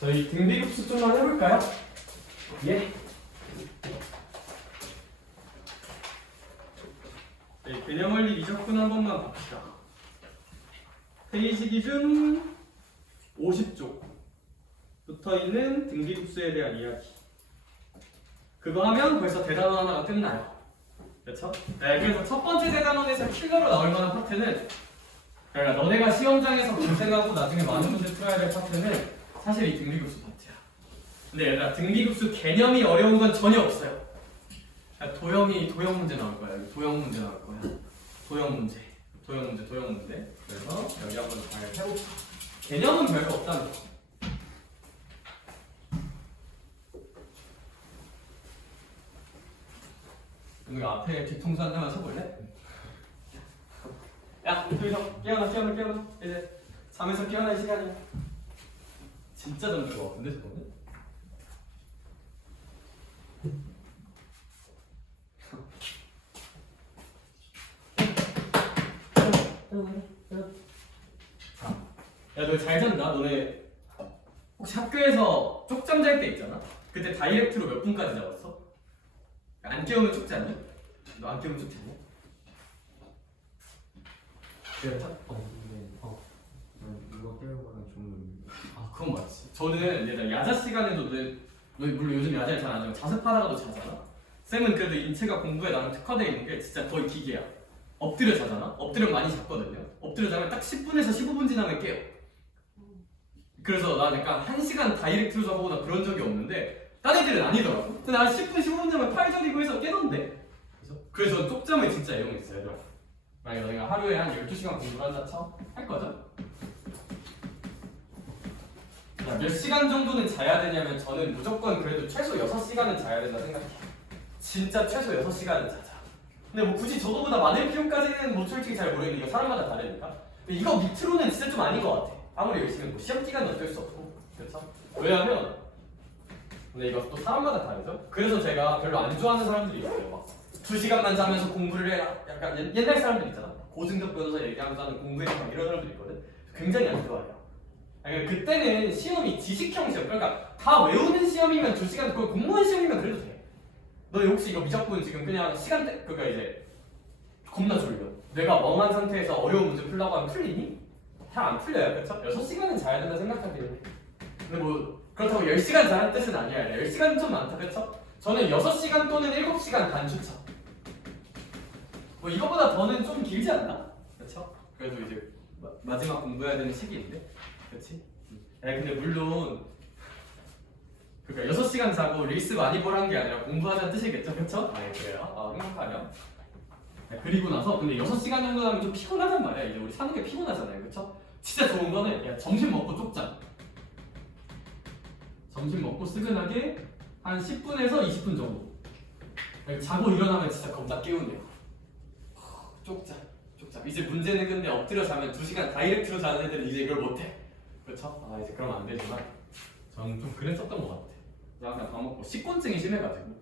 저희 등비급수 좀만 해볼까요? 예. 네, 개념원리 미적분 한 번만 봅시다. 페이지 기준 50쪽 붙어있는 등비급수에 대한 이야기. 그거 하면 벌써 대단원 하나가 끝나요. 그렇죠? 네, 그래서 첫 번째 대단원에서 킬러로 나올 만한 파트는, 그러니까 너네가 시험장에서 고생하고 나중에 많은 문제 풀어야 될 파트는 사실 이 등비급수 파트야. 근데 얘들아, 등비급수 개념이 어려운 건 전혀 없어요. 도형 문제 나올 거야. 여기 도형 문제 나올 거야. 도형 문제. 그래서 여기 한번 잘 해봅시다. 개념은 별거 없다는 거. 여기 앞에 뒤통수 한 대만 쳐볼래? 야, 저기서 깨어나. 이제 잠에서 깨어날 시간이야. 진짜 잠들 것 같은데 저거는? 야, 너 잘 잔다. 너네 혹시 학교에서 쪽잠 잘 때 있잖아? 그때 다이렉트로 몇 분까지 잡았어? 안 깨우면 쪽지 않냐? 너 안 깨우면 쪽지 않냐? 이거 깨우거나 좀. 아, 그건 맞지. 저는 얘들 야자 시간에도 너 물론 요즘 야자를 잘 안 자고 자습하다가도 자잖아. 쌤은 그래도 인체가 공부에 나는 특화되어 있는 게 진짜 거의 기계야. 엎드려 자잖아. 엎드려 많이 잤거든요. 엎드려 자면 딱 10분에서 15분 지나면 깨요. 그래서 나 약간 1시간 다이렉트로 자보거나 그런 적이 없는데 딴 애들은 아니더라고. 근데 한 10분, 15분 자면 팔 저리고 해서 깨던데. 그래서 쪽잠을 진짜 이용했어요, 얘들아. 만약에 너희가 하루에 한 12시간 공부를 한다 쳐? 할 거죠? 자, 몇 시간 정도는 자야 되냐면 저는 무조건 그래도 최소 6시간은 자야 된다 생각해요. 진짜 최소 6시간은 자자. 근데 뭐 굳이 저거보다 많을 필요까지는 뭐 솔직히 잘 모르겠는데 이거 사람마다 다르니까. 근데 이거 밑으로는 진짜 좀 아닌 것 같아. 아무리 열심히 뭐 시험 기간은 어쩔 수 없고. 그렇죠? 왜냐면 근데 이거 또 사람마다 다르죠? 그래서 제가 별로 안 좋아하는 사람들이 있어요. 막 2시간만 자면서 공부를 해라. 약간 옛날 사람들 있잖아. 고승적 변호사 얘기하면서 하는 공부해라 이런 사람들 있거든. 굉장히 안 좋아해요. 그러니까 그때는 시험이 지식형 시험, 그러니까 다 외우는 시험이면 2시간, 그걸 공무원 시험이면 그래도 돼. 너 혹시 이거 미적분 지금 그냥 시간대, 그러니까 이제 겁나 졸려. 내가 멍한 상태에서 어려운 문제 풀려고 하면 풀리니? 잘 안 풀려요, 그렇죠? 6시간은 자야 된다 생각하기는 해. 근데 뭐 그렇다고 10시간 자는 뜻은 아니야. 10시간은 좀 많다, 그렇죠? 저는 6시간 또는 7시간 반 추천. 뭐 이거보다 더는 좀 길지 않나? 그렇죠? 그래도 이제 마지막 공부해야 되는 시기인데. 그렇지? 근데 물론 그러니까 6시간 자고 릴스 많이 보라는 게 아니라 공부하자는 뜻이겠죠? 그렇죠? 네, 그래요. 행복하렴. 그리고 나서 근데 6시간 정도 하면 좀 피곤하단 말이야. 이제 우리 사는 게 피곤하잖아요. 그렇죠? 진짜 좋은 거는 야, 점심 먹고 쪽자. 점심 먹고 스근하게 한 10분에서 20분 정도. 자고 일어나면 진짜 겁나 깨우네요. 쪽자. 이제 문제는 근데 엎드려 자면 2시간 다이렉트로 자는 애들은 이제 이걸 못해. 그렇죠? 이제 그러면 안 되지만 저는 좀 그랬었던 것 같아. 그냥 밥 먹고 식곤증이 심해가지고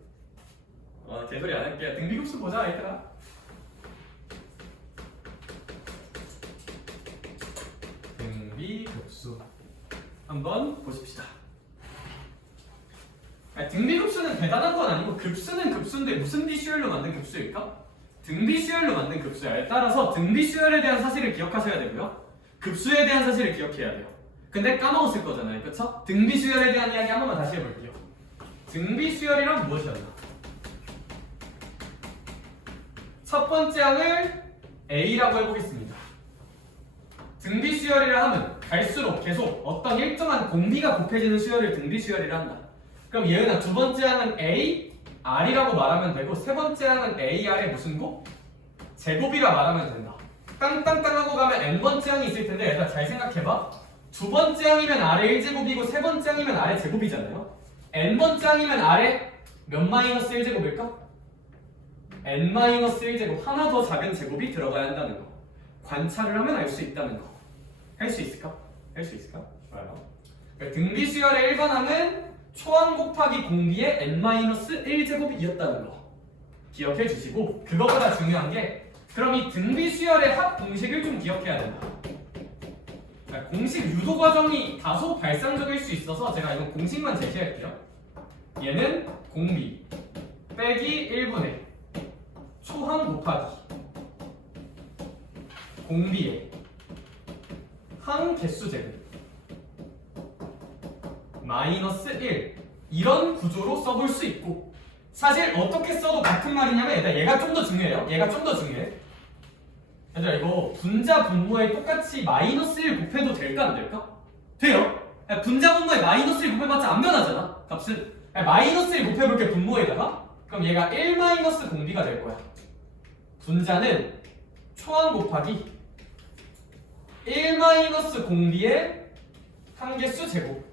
개소리 안 할게. 등비급수 보자 얘들아. 등비급수 한번 보십시다. 등비급수는 대단한 건 아니고 급수는 급수인데 무슨 비수열로 만든 급수일까? 등비수열로 만든 급수야. 따라서 등비수열에 대한 사실을 기억하셔야 되고요. 급수에 대한 사실을 기억해야 돼요. 근데 까먹었을 거잖아요. 그쵸? 등비수열에 대한 이야기 한 번만 다시 해볼게요. 등비수열이란 무엇이었나? 첫 번째 항을 A라고 해보겠습니다. 등비수열이라 하면 갈수록 계속 어떤 일정한 공비가 곱해지는 수열을 등비수열이라 한다. 그럼 예은아, 두 번째 항은 A, R이라고 말하면 되고 세 번째 항은 AR의 무슨 곱? 제곱이라 말하면 된다. 땅땅땅 하고 가면 n번째 항이 있을 텐데 얘들아 잘 생각해봐. 두 번째 항이면 아래 1제곱이고 세 번째 항이면 아래 제곱이잖아요. n번째 항이면 아래 몇 마이너스 1제곱일까? n 마이너스 1제곱, 하나 더 작은 제곱이 들어가야 한다는 거. 관찰을 하면 알 수 있다는 거. 할 수 있을까? 좋아요. 등비수열의 1번 항은 초항 곱하기 공비의 n 마이너스 1제곱이었다는 거 기억해 주시고, 그거보다 중요한 게 그럼 이 등비수열의 합 공식을 좀 기억해야 된다. 공식 유도 과정이 다소 발상적일 수 있어서 제가 이건 공식만 제시할게요. 얘는 공비 빼기 1분의 초항 곱하기 공비의 항 개수 제곱 마이너스 1 이런 구조로 써볼 수 있고, 사실 어떻게 써도 같은 말이냐면 얘가 좀 더 중요해요. 얘가 좀 더 중요해. 얘들아 이거 분자 분모에 똑같이 마이너스 1 곱해도 될까 안 될까? 돼요. 분자 분모에 마이너스 1 곱해봤자 안 변하잖아 값은. 마이너스 1 곱해볼게 분모에다가. 그럼 얘가 1 마이너스 공비가 될 거야. 분자는 초항 곱하기 1 마이너스 공비의 항개수 제곱.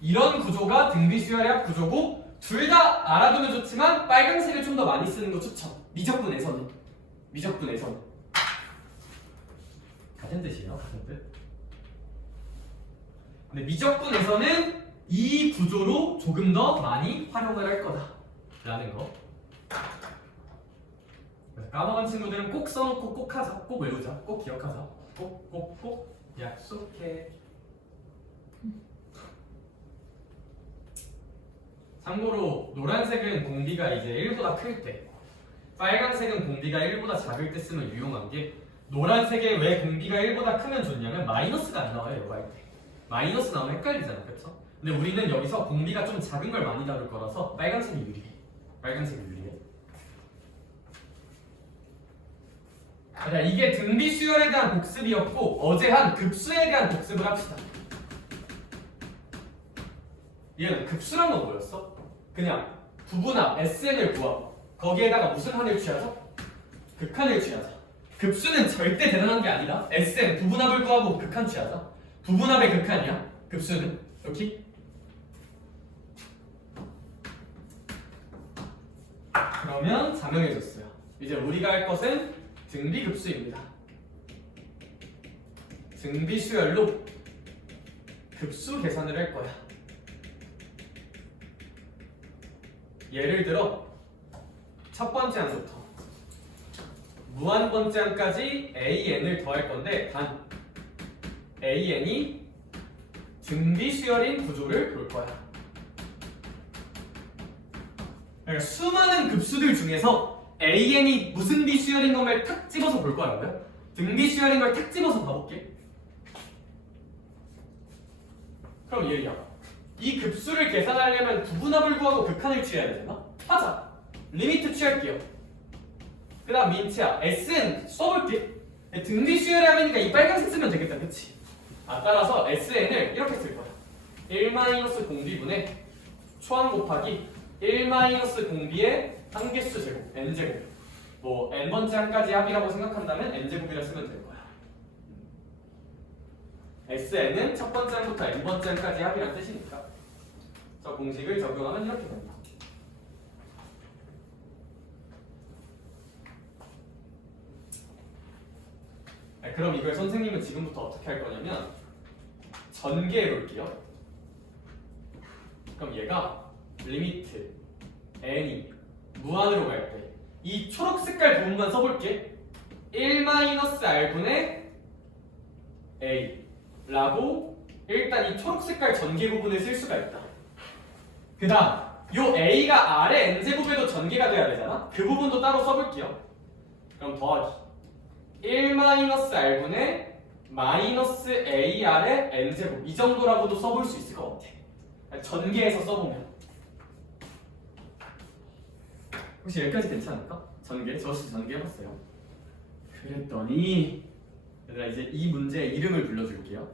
이런 구조가 등비수열합 구조고, 둘 다 알아두면 좋지만 빨간색을 좀 더 많이 쓰는 거 추천. 미적분에서는 같은 뜻이에요. 같은 뜻. 근데 미적분에서는 이 구조로 조금 더 많이 활용을 할 거다 라는 거. 까먹은 친구들은 꼭 써놓고 꼭 하자. 꼭 외우자. 꼭 기억하자. 꼭 약속해. 참고로 노란색은 공비가 이제 1보다 클 때, 빨간색은 공비가 1보다 작을 때 쓰면 유용한 게, 노란색에 왜 공비가 1보다 크면 좋냐면 마이너스가 안 나와요. 이거 할 때 마이너스 나오면 헷갈리잖아, 그쵸? 근데 우리는 여기서 공비가 좀 작은 걸 많이 다룰 거라서 빨간색이 유리해. 자, 이게 등비수열에 대한 복습이었고, 어제 한 급수에 대한 복습을 합시다. 얘는 급수란 건 뭐였어? 그냥 부분합 SN을 구하고 거기에다가 무슨 한을 취하자? 극한을 취하자. 급수는 절대 대단한 게 아니라 SN 부분합을 구하고 극한 취하자. 부분합의 극한이야 급수는. 이렇게. 그러면 자명해졌어요. 이제 우리가 할 것은 등비급수입니다. 등비수열로 급수 계산을 할 거야. 예를 들어 첫 번째 항부터 무한 번째 항까지 AN을 더할 건데, 단 AN이 등비수열인 구조를 볼 거야. 그러니까 수많은 급수들 중에서 AN이 무슨 비수열인 것만 탁 집어서 볼 거라고요? 등비수열인 걸 탁 집어서 봐볼게. 그럼 얘야, 이 급수를 계산하려면 부분합을 구하고 극한을 취해야 되잖아? 하자. 리미트 취할게요. 그 다음 민트야, SN 써볼게. 등비수열이 하니까 이 빨간색 쓰면 되겠다, 그치? 따라서 SN을 이렇게 쓸 거야. 1 공비분의 초항 곱하기 1 공비의 항개수 제곱, n제곱. 뭐 n번째 항까지 합이라고 생각한다면 n제곱이라 쓰면 될 거야. SN은 첫 번째 항부터 n번째 항까지 합이란 뜻이니까 저 공식을 적용하면 이렇게 된다. 그럼 이걸 선생님은 지금부터 어떻게 할 거냐면 전개해 볼게요. 그럼 얘가 리미트 n이 무한으로 갈 때 이 초록 색깔 부분만 써볼게. 1-r분의 a 라고 일단 이 초록 색깔 전개 부분을 쓸 수가 있다. 그 다음 요 a가 r의 n제곱에도 전개가 돼야 되잖아. 그 부분도 따로 써볼게요. 그럼 더하기 1-r분의 -ar의 n제곱, 이 정도라고도 써볼 수 있을 것 같아. 전개해서 써보면. 혹시 여기까지 괜찮을까? 전개? 저 혹시 전개 해봤어요? 그랬더니 얘들아 이제 이 문제의 이름을 불러줄게요.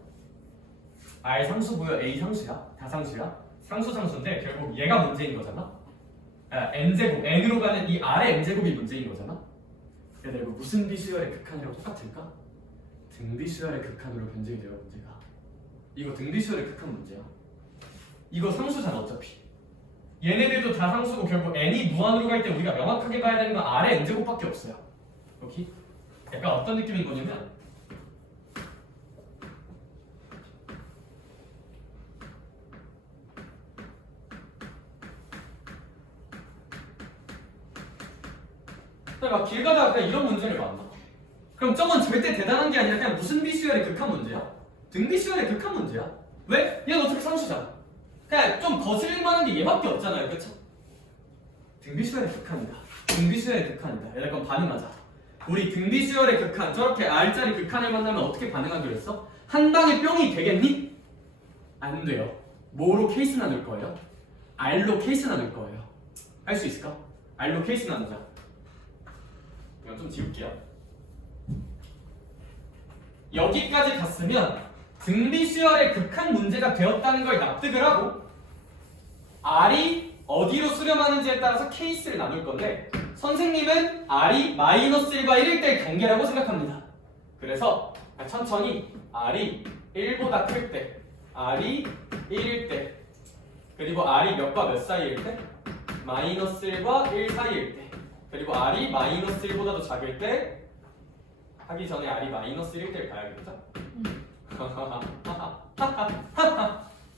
R 상수고요, A 상수야? 다 상수야? 상수인데 결국 얘가 문제인 거잖아? n제곱, n으로 가는 이 R의 n제곱이 문제인 거잖아? 얘들아 이거 무슨 비수열의 극한이랑 똑같을까? 등비수열의 극한으로 변경이 돼요, 문제가. 이거 등비수열의 극한 문제야. 이거 상수잖아 어차피. 얘네들도 다 상수고 결국 n이 무한으로 갈 때 우리가 명확하게 봐야 되는 건 R의 n제곱밖에 없어요. 여기 약간 어떤 느낌인 거냐면 막 길 가다가 그냥 이런 문제를 만나. 그럼 저건 절대 대단한 게 아니라 그냥 무슨 비수열의 극한 문제야? 등비수열의 극한 문제야. 왜? 얘는 어차피 상수잖아. 그냥 좀 거슬릴 만한 게 얘밖에 없잖아요. 그쵸? 등비수열의 극한이다. 등비수열의 극한이다. 얘들아 그럼 반응하자. 우리 등비수열의 극한, 저렇게 R자리 극한을 만나면 어떻게 반응하기로 했어? 한 방에 뿅이 되겠니? 안 돼요. 뭐로 케이스 나눌 거예요? R로 케이스 나눌 거예요. 할 수 있을까? R로 케이스 나누자. 이건 좀 지울게요. 여기까지 갔으면 등비수열의 극한 문제가 되었다는 걸 납득을 하고 R이 어디로 수렴하는지에 따라서 케이스를 나눌 건데 선생님은 R이 -1과 1일 때의 경계라고 생각합니다. 그래서 천천히 R이 1보다 클 때, R이 1일 때, 그리고 R이 몇과 몇 사이일 때? -1과 1 사이일 때, 그리고 R이 -1보다도 작을 때 하기 전에 R이 -1일 때를 봐야겠죠?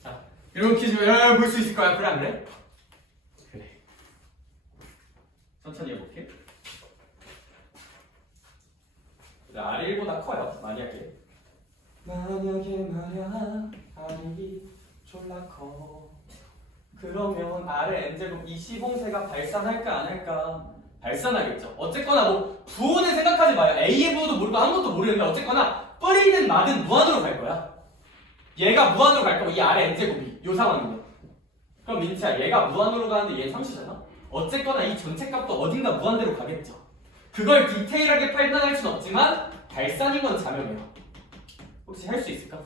자, 이런 퀴즈 볼 수 있을 거야. 그래 안 그래? 그래. 천천히 해볼게. R이 1보다 커요. 만약에 말야 R이 졸라 커. 그러면 R의 n제곱 이 시공세가 발산할까 안 할까? 발산하겠죠. 어쨌거나 뭐 부호는 생각하지 마요. A의 부호도 모르고 아무것도 모르는데 어쨌거나 뿌리든 마든 무한으로 갈 거야. 얘가 무한으로 갈 거고 이 R의 n제곱이 요 상황이면 그럼 민치야 얘가 무한으로 가는데 얘는 상수잖아. 어쨌거나 이 전체 값도 어딘가 무한대로 가겠죠. 그걸 디테일하게 판단할 순 없지만 발산인 건 자명해요. 혹시 할 수 있을까?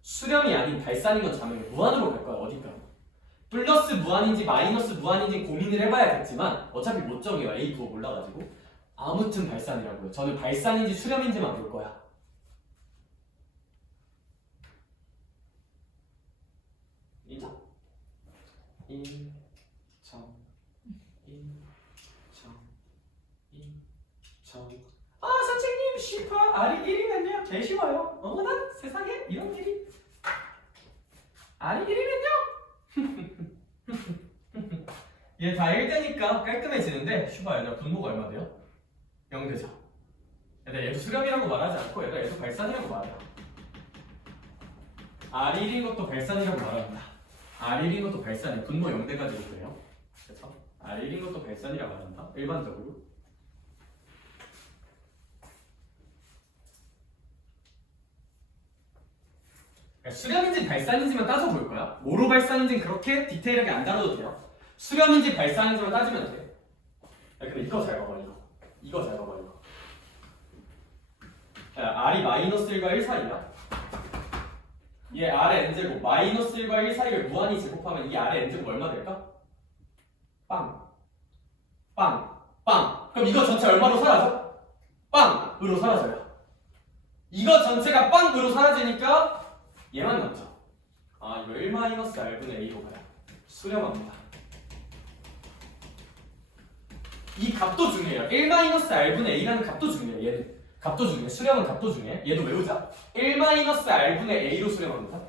수렴이 아닌 발산인 건 자명해. 무한으로 갈 거야. 어딘가. 플러스 무한인지 마이너스 무한인지 고민을 해봐야겠지만 어차피 못 정해요. A 부호 몰라가지고. 아무튼 발산이라고요. 저는 발산인지 수렴인지만 볼 거야. 인정? 인정. 아 선생님 슈퍼 R이 1이면요 개 쉬워요. 어머나 세상에 이런 일이. R이 1이면요 얘 다 1되니까 깔끔해지는데 슈퍼 얘들아 분모가 얼마 돼요? 0 되죠. 얘들아 얘도 수렴이라고 말하지 않고 얘들아 얘도 발산이라고 말해요. R이 1인 것도 발산이라고 말합니다. R이 1인 것도 발산이에요. 분모 0돼 가지고 그래요. 그렇죠? R이 1인 것도 발산이라고 말한다. 일반적으로. 수렴인지 발산인지만 따져볼 거야. 뭐로 발산인지는 그렇게 디테일하게 안 다뤄도 돼요. 수렴인지 발산인지만 따지면 돼. 야, 근데 이거 잘 봐봐 이거. 이거 잘 봐봐 이거. 야, R이 -1과 1 사이야. 얘 R의 n제곱 -1과 1 사이를 무한히 제곱하면 이 R의 n제곱 얼마 될까? 빵. 빵. 빵. 그럼 이거 전체 얼마로 사라져? 빵으로 사라져요. 이거 전체가 빵으로 사라지니까 얘만 남죠. 아 이거 1-R분의 A로 가요. 수렴합니다. 이 값도 중요해요. 1-R분의 A라는 값도 중요해요. 얘는 값도 중요해. 수렴은 값도 중요해. 얘도 외우자. 1-R분의 A로 수렴합니다.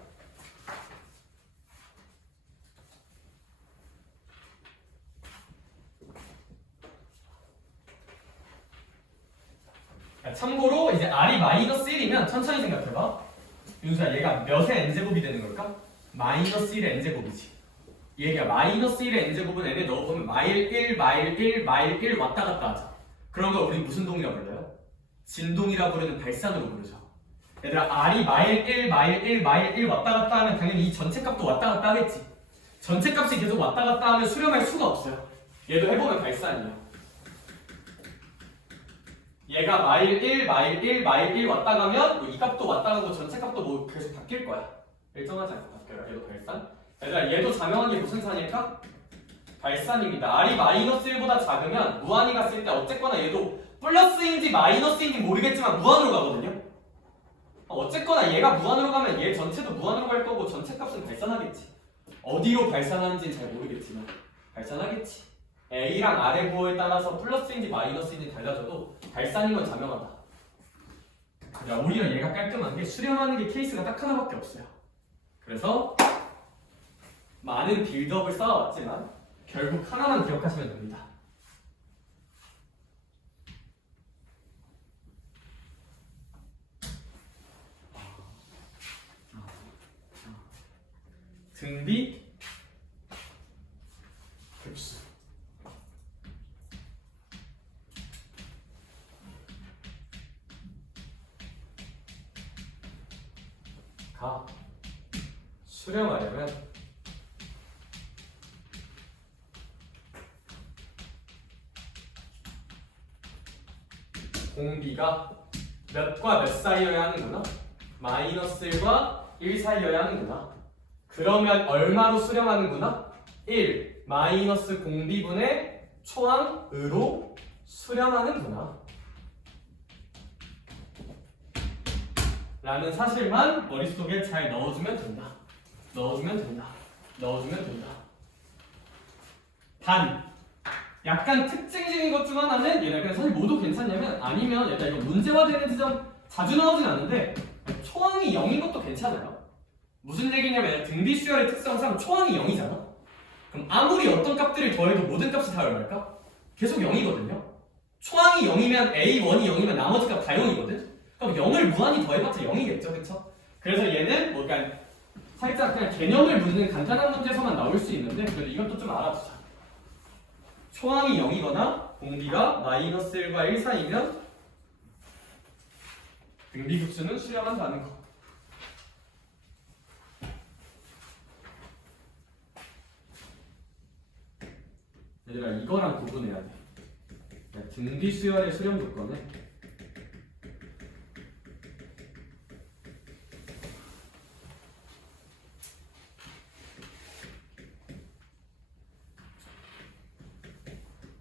참고로 이제 R이 -1이면 천천히 생각해봐. 윤수야 얘가 몇의 n제곱이 되는 걸까? -1의 n제곱이지. 얘가 -1의 n제곱은 n에 넣어보면 -1, -1, -1 왔다 갔다 하자. 그런 걸 우리 무슨 동이라 불러요? 진동이라 부르는 발산으로 부르죠. 얘들아 R이 -1, -1, -1 왔다 갔다 하면 당연히 이 전체 값도 왔다 갔다 하겠지. 전체 값이 계속 왔다 갔다 하면 수렴할 수가 없어요. 얘도 해보면 발산이에요. 얘가 -1, -1, -1 왔다 가면 이 값도 왔다 가고 전체 값도 뭐 계속 바뀔 거야. 일정하지 않고 바뀌어요. 얘도 발산. 얘들아 얘도 자명한 게 무슨 산일까? 발산입니다. R이 -1보다 작으면 무한히 갔을 때 어쨌거나 얘도 플러스인지 마이너스인지 모르겠지만 무한으로 가거든요. 어쨌거나 얘가 무한으로 가면 얘 전체도 무한으로 갈 거고 전체 값은 발산하겠지. 어디로 발산하는지는 잘 모르겠지만 발산하겠지. A랑 R의 부호에 따라서 플러스인지 마이너스인지 달라져도 발산인 건 자명하다. 야, 오히려 얘가 깔끔한 게 수렴하는 게 케이스가 딱 하나밖에 없어요. 그래서 많은 빌드업을 쌓아왔지만 결국 하나만 기억하시면 됩니다. 등비 급수. 가 수렴하려면 공비가 몇과 몇 사이여야 하는구나. 마이너스 1과 1 사이여야 하는구나. 그러면 얼마로 수렴하는구나? 1 마이너스 공비분의 초항으로 수렴하는구나 라는 사실만 머릿속에 잘 넣어주면 된다. 넣어주면 된다. 넣어주면 된다. 단 약간 특징적인 것 중 하나는 얘네가 사실 모두 괜찮냐면 아니면 일단 이거 문제화되는 지점 자주 나오진 않는데 초항이 0인 것도 괜찮아요. 무슨 얘기냐면 등비 수열의 특성상 초항이 0이잖아. 그럼 아무리 어떤 값들을 더해도 모든 값이 다 얼마일까? 계속 0이거든요. 초항이 0이면 A1이 0이면 나머지 값 다 0이거든? 그럼 0을 무한히 더해봤자 0이겠죠, 그쵸? 그래서 얘는 뭐 그러니까 살짝 그냥 개념을 묻는 간단한 문제에서만 나올 수 있는데 그래도 이것도 좀 알아두자. 초항이 0이거나 공비가 마이너스 1과 1 사이면 등비급수는 수렴한다는 거. 얘들아 이거랑 구분해야 돼. 등비 수열의 수렴 조건은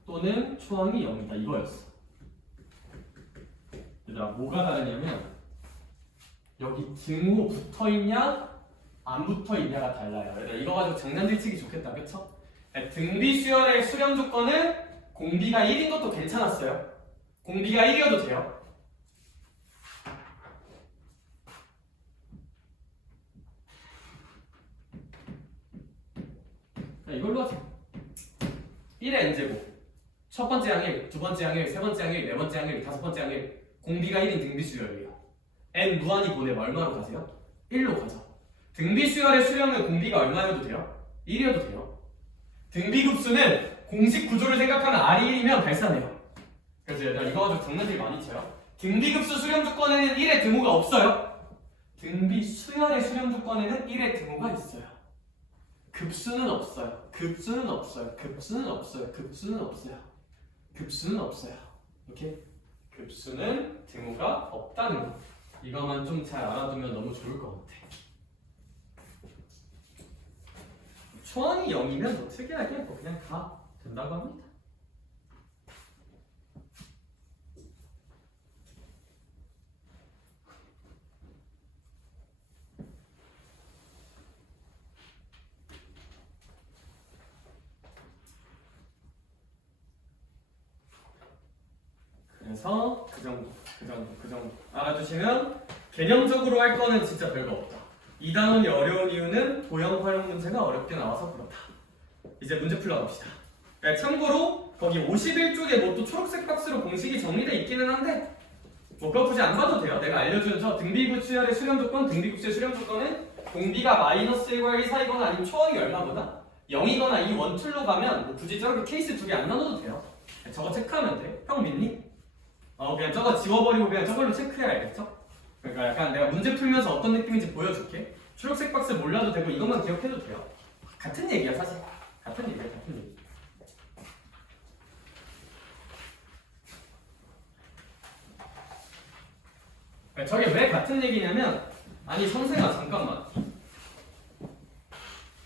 또는 초항이 0이다 이거였어. 얘들아 뭐가 다르냐면 여기 등호 붙어있냐 안 붙어있냐가 달라요. 얘들아 이거 가지고 장난질 치기 좋겠다 그쵸? 등비 수열의 수렴 조건은 공비가 1인 것도 괜찮았어요. 공비가 1이어도 돼요. 자, 이걸로 하자. 1의 n제곱 첫 번째 항일, 두 번째 항일, 세 번째 항일, 네 번째 항일, 다섯 번째 항일 공비가 1인 등비 수열이에요. n 무한히 보내면 얼마로 가세요? 1로 가죠. 등비 수열의 수렴은 공비가 얼마여도 돼요? 1이어도 돼요. 등비급수는 공식 구조를 생각하면 R이 1이면 발산해요. 그래서 얘들아 이거 가지고 장난질 많이 쳐요. 등비급수 수렴 조건에는 1의 등호가 없어요. 등비 수열의 수렴 조건에는 1의 등호가 있어요. 급수는 없어요. 급수는 없어요. 급수는 없어요. 급수는 없어요. 급수는 없어요. 오케이? 급수는 등호가 없다는 거. 이거만 좀 잘 알아두면 너무 좋을 것 같아. 초항이 0이면 뭐 특이하게 뭐 그냥 다 된다고 합니다. 그래서 그 정도 알아두시면 개념적으로 할 거는 진짜 별거 없다. 이 단원이 어려운 이유는 도형 활용 문제가 어렵게 나와서 그렇다. 이제 문제 풀러갑시다. 참고로 거기 51쪽에 뭐 또 초록색 박스로 공식이 정리돼 있기는 한데 뭐 그거 굳이 안 봐도 돼요. 내가 알려준 저 등비급수열의 수렴 조건, 등비급수의 수렴 조건은 공비가 마이너스 1과 1 사이거나 아니면 초항이 얼마보다 0이거나 이 원툴로 가면 뭐 굳이 저렇게 케이스 두 개 안 나눠도 돼요. 저거 체크하면 돼. 형 믿니? 그냥 저거 지워버리고 그냥 저걸로 체크해야겠죠? 그러니까 약간 내가 문제 풀면서 어떤 느낌인지 보여줄게. 초록색 박스 몰라도 되고 이것만 기억해도 돼요. 같은 얘기야 사실. 같은 얘기. 저게 왜 같은 얘기냐면 아니 선생아 잠깐만.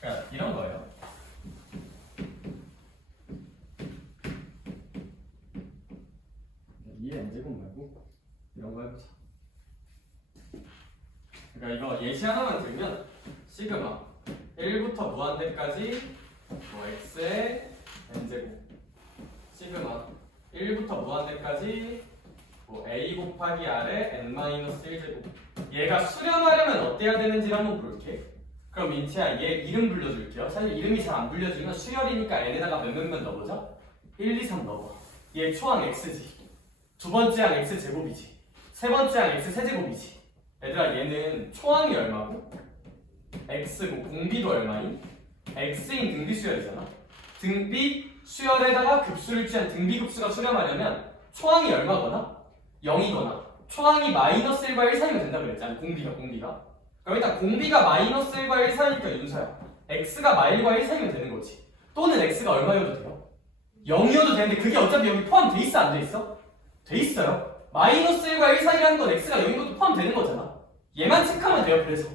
그러니까 이런 거예요. 이해 n제곱 말고 이런 거 해보자. 그러니까 이거 예시 하나만 들면 시그마 1부터 무한대까지 뭐 x의 n제곱 시그마 1부터 무한대까지 뭐 a 곱하기 r의 n-1제곱 얘가 수렴하려면 어때야 되는지 한번 볼게. 그럼 민채야 얘 이름 불러줄게요. 사실 이름이 잘 안 불려지면 수열이니까 n에다가 몇몇몇 넣어보자. 1, 2, 3 넣어봐. 얘 초항 x지. 두 번째 항 x제곱이지. 세 번째 항 x 세제곱이지. 얘들아 얘는 초항이 얼마고? x고 공비도 얼마인? x인 등비 수열이잖아. 등비 수열에다가 급수를 취한 등비 급수가 수렴하려면 초항이 얼마거나 0이거나 초항이 마이너스 1과 1 사이면 된다 그랬지. 아니 공비가. 그럼 일단 공비가 마이너스 1과 1 사이니까 윤서야. x가 마일과 1 사이면 되는 거지. 또는 x가 얼마여도 돼요? 0이어도 되는데 그게 어차피 여기 포함돼 있어 안 돼 있어? 돼 있어요. 마이너스 1과 1 사이라는 건 x가 0인 것도 포함되는 거잖아. 얘만 체크하면 돼요. 그래서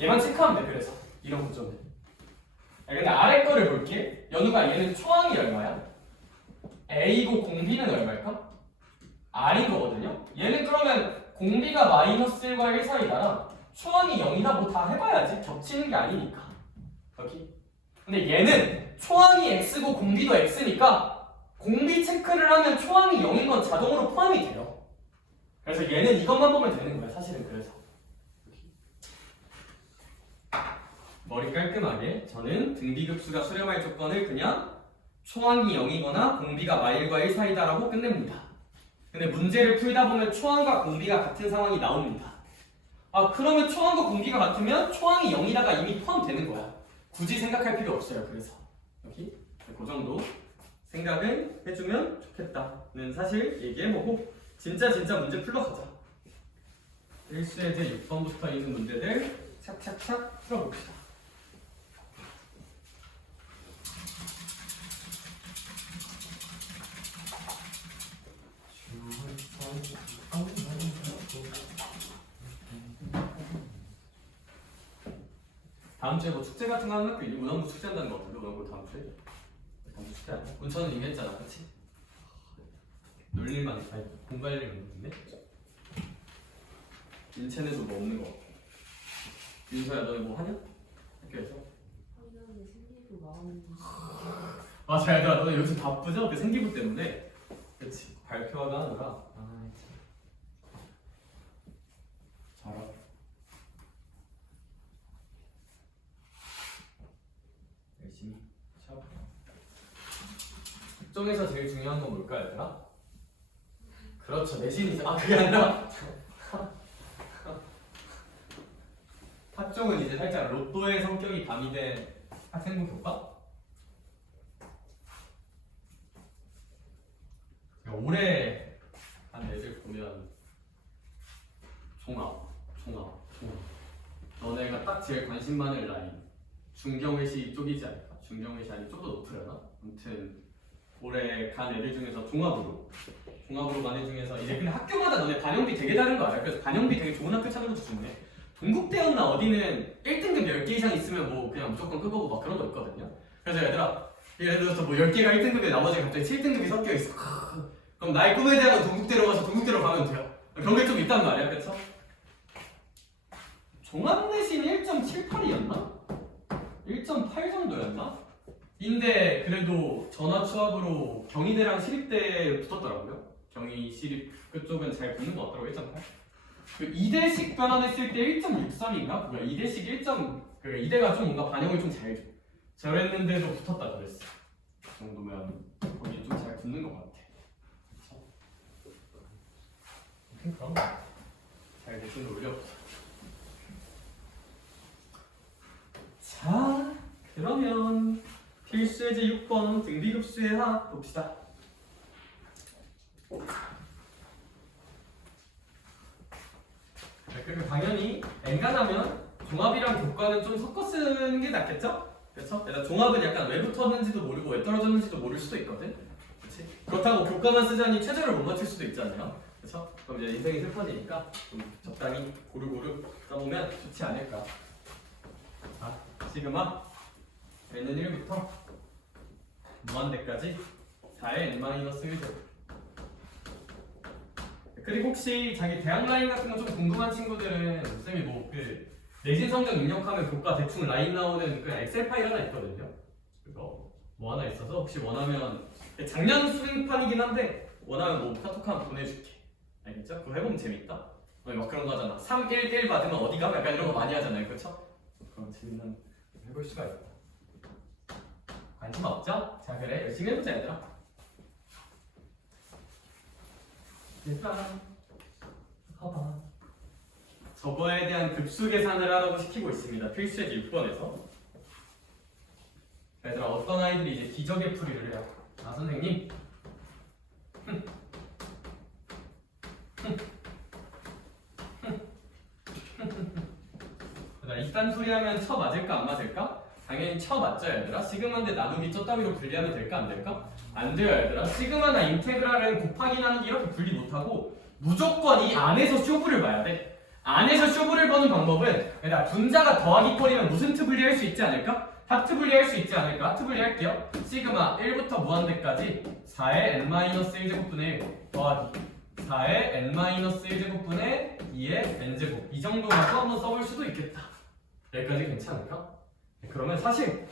얘만 체크하면 돼. 그래서 이런 구조는. 근데 아래 거를 볼게. 연우가 얘는 초항이 얼마야? a고 공비는 얼마일까? r인 거거든요. 얘는 그러면 공비가 마이너스 1과 1 사이다. 초항이 0이다 뭐 다 해봐야지. 겹치는 게 아니니까. 여기. 근데 얘는 초항이 x고 공비도 x니까 공비 체크를 하면 초항이 0인 건 자동으로 포함이 돼요. 그래서 얘는 이것만 보면 되는 거야. 사실은 그래서. 머리 깔끔하게 저는 등비급수가 수렴할 조건을 그냥 초항이 0이거나 공비가 마일과 1 사이다라고 끝냅니다. 근데 문제를 풀다 보면 초항과 공비가 같은 상황이 나옵니다. 그러면 초항과 공비가 같으면 초항이 0이다가 이미 포함되는 거야. 굳이 생각할 필요 없어요. 그래서 여기 그 정도 생각을 해주면 좋겠다는 사실 얘기해보고 진짜 문제 풀러 가자. 일수예제 6번부터 있는 문제들 착착착 풀어봅시다. 다음 주에 뭐 축제 같은 거 하는 학교 있니? 운항부 축제 한다는 거 같은데 운항부 다음 주에? 다음 주 축제 아니야? 운천은 이미 했잖아, 그치? 놀릴만 아니 공부할 일이 없는데? 인천에도 뭐 없는 거 같아. 윤서야 너네 뭐 하냐? 학교에서? 학년이 생기고 마음이 잘 얘들아 너네 요즘 바쁘죠? 그 생기부 때문에. 그치 발표하다 하느라 잘하. 열심히 쳐. 학종에서 제일 중요한 건 뭘까 얘들아? 그렇죠 내신이죠. 그게 아니라 학종은 이제 살짝 로또의 성격이 가미된 학생부 교과? 올해 한 애들 보면 종합 너네가 딱 제일 관심 많을 라인 중경외시 쪽이지 않을까? 중경외시 아니면 좀 더 높으려나? 아무튼 올해 간 애들 중에서 종합으로 간 애들 중에서 이제 근데 학교마다 너네 반영비 되게 다른 거 알아? 그래서 반영비 되게 좋은 학교 찾는 것도 좋네. 동국대였나 어디는 1등급 10개 이상 있으면 뭐 그냥 무조건 끄고 막 그런 거 있거든요. 그래서 얘들아 예를 들어서 뭐 10개가 1등급에 나머지 갑자기 7등급이 섞여 있어. 그럼 나의 꿈에 대한 동국대로 가서 동국대로 가면 돼요. 그런 게 좀 있단 말이야, 그쵸? 종합내신 1.78이었나? 1.8 정도였나? 인데 그래도 전화추합으로 경희대랑 시립대 붙었더라고요. 경희 시립 그쪽은 잘 붙는 것 같더라고요. 1.8. 그 이대식 변환했을 때 1.63인가? 그러니까 이대식 2대가 좀 뭔가 반영을 좀 잘 줘. 저랬는데도 붙었다 그랬어. 그 정도면 거기 좀 잘 붙는 것 같아. 그럼 잘 내신을 올려보자. 자, 그러면 필수예제 6번 등비급수의 합 봅시다. 그리고 당연히 엔간하면 종합이랑 교과는 좀 섞어 쓰는 게 낫겠죠? 그렇죠? 일단 종합은 약간 왜 붙었는지도 모르고 왜 떨어졌는지도 모를 수도 있거든. 그렇지? 그렇다고 교과만 쓰자니 최저를 못 맞출 수도 있잖아요. 그렇죠? 그럼 이제 인생이 슬퍼지니까 좀 적당히 고루고루 써보면 좋지 않을까. 자, 시그마 n은 1부터 무한대까지 4의 n-1제곱. 그리고 혹시 자기 대학 라인 같은 거 좀 궁금한 친구들은 쌤이 뭐 그 내신 성적 입력하면 교과 대충 라인 나오는 그 엑셀 파일 하나 있거든요. 그거 뭐 하나 있어서 혹시 원하면 작년 수행판이긴 한데 원하면 뭐 카톡 한번 보내줄게. 알겠죠? 그거 해보면 재밌다. 막 그런 거 하잖아. 3, 1, 1 받으면 어디 가? 약간 이런 거 많이 하잖아요. 그렇죠? 그럼 재밌는 해볼 수가 있다. 관심 없죠? 자 그래 열심히 해보자 얘들아. 얘들아 봐봐. 저거에 대한 급수 계산을 하라고 시키고 있습니다. 필수의 6번에서. 얘들아 어떤 아이들이 이제 기적의 풀이를 해요. 아 선생님. 얘들아 이딴 소리 하면 쳐 맞을까 안 맞을까? 당연히 쳐 맞죠 얘들아. 시그마인데 나누기 저 따위로 분리하면 될까 안 될까? 안 돼요 얘들아. 시그마나 인테그랄은 곱하기 나누기 이렇게 분리 못하고 무조건 이 안에서 쇼부를 봐야 돼. 안에서 쇼부를 보는 방법은 얘들아 분자가 더하기꼴이면 무슨 트 분리할 수 있지 않을까? 하트 분리할 수 있지 않을까? 하트 분리할게요. 시그마 1부터 무한대까지 4의 n-1제곱분의 1 더하기 4의 n-1제곱분의 2의 n제곱 이 정도라고 한번 써볼 수도 있겠다. 여기까지 괜찮을까? 그러면 사실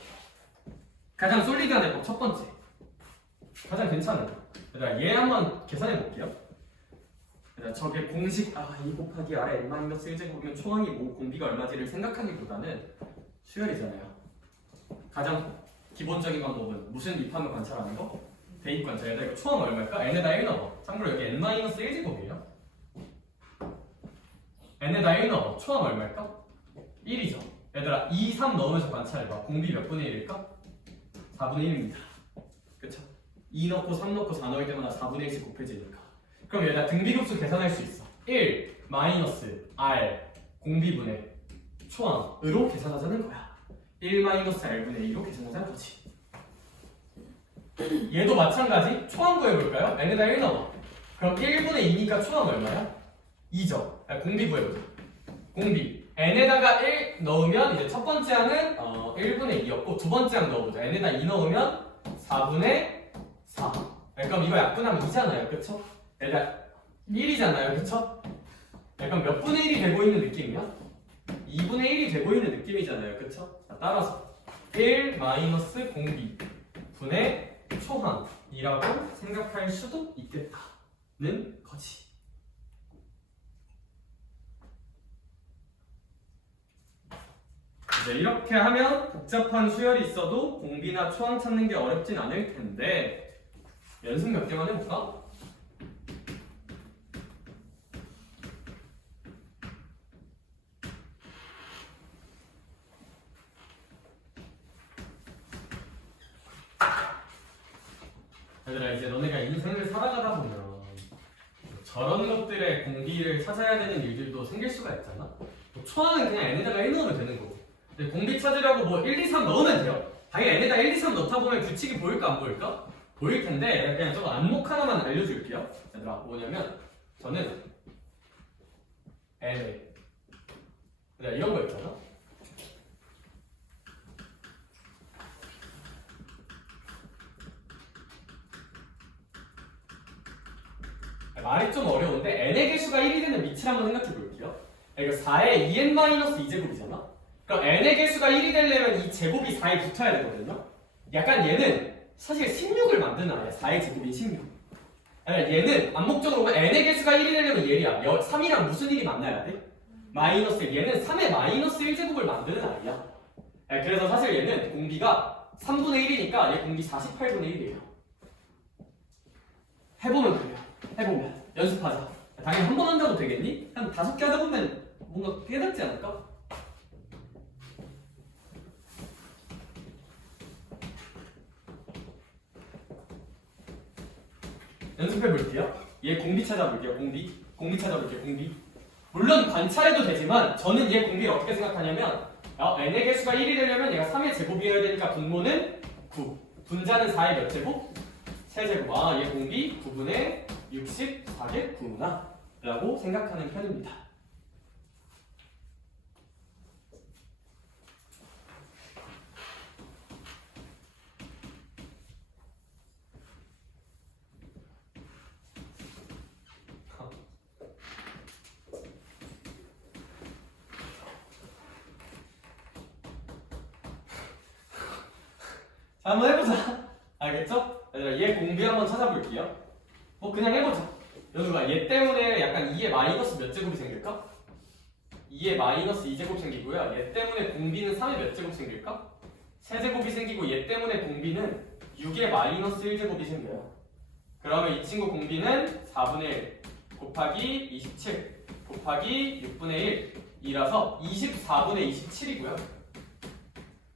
가장 솔리드한 해법 첫 번째 가장 괜찮은 거 얘들아 얘 한번 계산해 볼게요. 얘들아 저게 공식 2 곱하기 아래 n-1제곱이면 초항이 뭐 공비가 얼마지를 생각하기보다는 수열이잖아요. 가장 기본적인 방법은 무슨 입항을 관찰하는 거? 대입 관찰. 얘들아 이거 초항 얼마일까? n에다 1 넣어. 참고로 여기 n-1제곱이에요. n에다 1 넣어. 초항 얼마일까? 1이죠. 얘들아 2, 3 넣으면서 관찰해봐. 공비 몇 분의 1일까? 4분의 1입니다. 그쵸? 2 넣고 3 넣고 4 넣을 때마다 4분의 1씩 곱해지니까. 그럼 얘들아 등비급수 계산할 수 있어. 1 마이너스 r 공비분의 초항으로 계산하자는 거야. 1 마이너스 r분의 2로 계산하자는 거지. 얘도 마찬가지. 초항 구해볼까요? n에다 1 넣어. 그럼 1분의 2니까 초항 얼마야? 2죠. 공비 구해보자. 공비 n에다가 1 넣으면 이제 첫 번째 항은 1분의 2였고 두 번째 항 넣어보자. n에다 2 넣으면 4분의 4. 그럼 이거 약분하면 2잖아요. 그쵸? 얘들아 1이잖아요. 그쵸? 그럼 몇 분의 1이 되고 있는 느낌이야? 2분의 1이 되고 있는 느낌이잖아요. 그쵸? 자, 따라서 1 마이너스 공비 분의 초항이라고 생각할 수도 있겠다는 거지. 이제 이렇게 하면 복잡한 수열이 있어도 공비나 초항 찾는 게 어렵진 않을 텐데 연습 몇 개만 해볼까? 얘들아 이제 너네가 인생을 살아가다 보면 저런 것들의 공비를 찾아야 되는 일들도 생길 수가 있잖아. 뭐 초항은 그냥 n에다가 1 넣으면 되는 거고 근데 공비 찾으려고 뭐 1, 2, 3 넣으면 돼요. 당연히 n에다 1, 2, 3 넣다 보면 규칙이 보일까 안 보일까? 보일 텐데 그냥 저거 안목 하나만 알려줄게요. 얘들아 뭐냐면 저는 n에 얘들아 이런 거 있잖아. 말이 좀 어려운데 n의 개수가 1이 되는 밑을 한번 생각해 볼게요. 이거 4의 2n-2제곱이잖아? 그럼 n의 개수가 1이 되려면 이 제곱이 4에 붙어야 되거든요? 약간 얘는 사실 16을 만드는 아이야. 4의 제곱인 16. 아니, 얘는 암묵적으로 보면 n의 개수가 1이 되려면 얘야. 3이랑 무슨 1이 만나야 돼? 마이너스 1. 얘는 3의 마이너스 1제곱을 만드는 아이야. 그래서 사실 얘는 공비가 3분의 1이니까 얘 공비 48분의 1이에요. 해보면 그래요. 해보면 연습하자. 당연히 한 번 한다고 되겠니? 한 5개 하다 보면 뭔가 깨닫지 않을까? 연습해볼게요. 얘 공비 찾아볼게요. 공비 찾아볼게요. 공비. 물론 관찰해도 되지만 저는 얘 공비를 어떻게 생각하냐면 n의 개수가 1이 되려면 얘가 3의 제곱이어야 되니까 분모는 9 분자는 4의 몇 제곱? 3제곱. 얘 공비 9분의 64겠구나 라고 생각하는 편입니다. 자, 한번 해보자. 알겠죠? 얘들아 얘 공비 한번 찾아볼게요. 뭐 그냥 해보자. 여기가 얘 때문에 약간 2의 마이너스 몇 제곱이 생길까? 2의 마이너스 2제곱 생기고요. 얘 때문에 공비는 3의 몇 제곱 생길까? 3제곱이 생기고 얘 때문에 공비는 6의 마이너스 1제곱이 생겨요. 그러면 이 친구 공비는 4분의 1 곱하기 27 곱하기 6분의 1이라서 24분의 27이고요.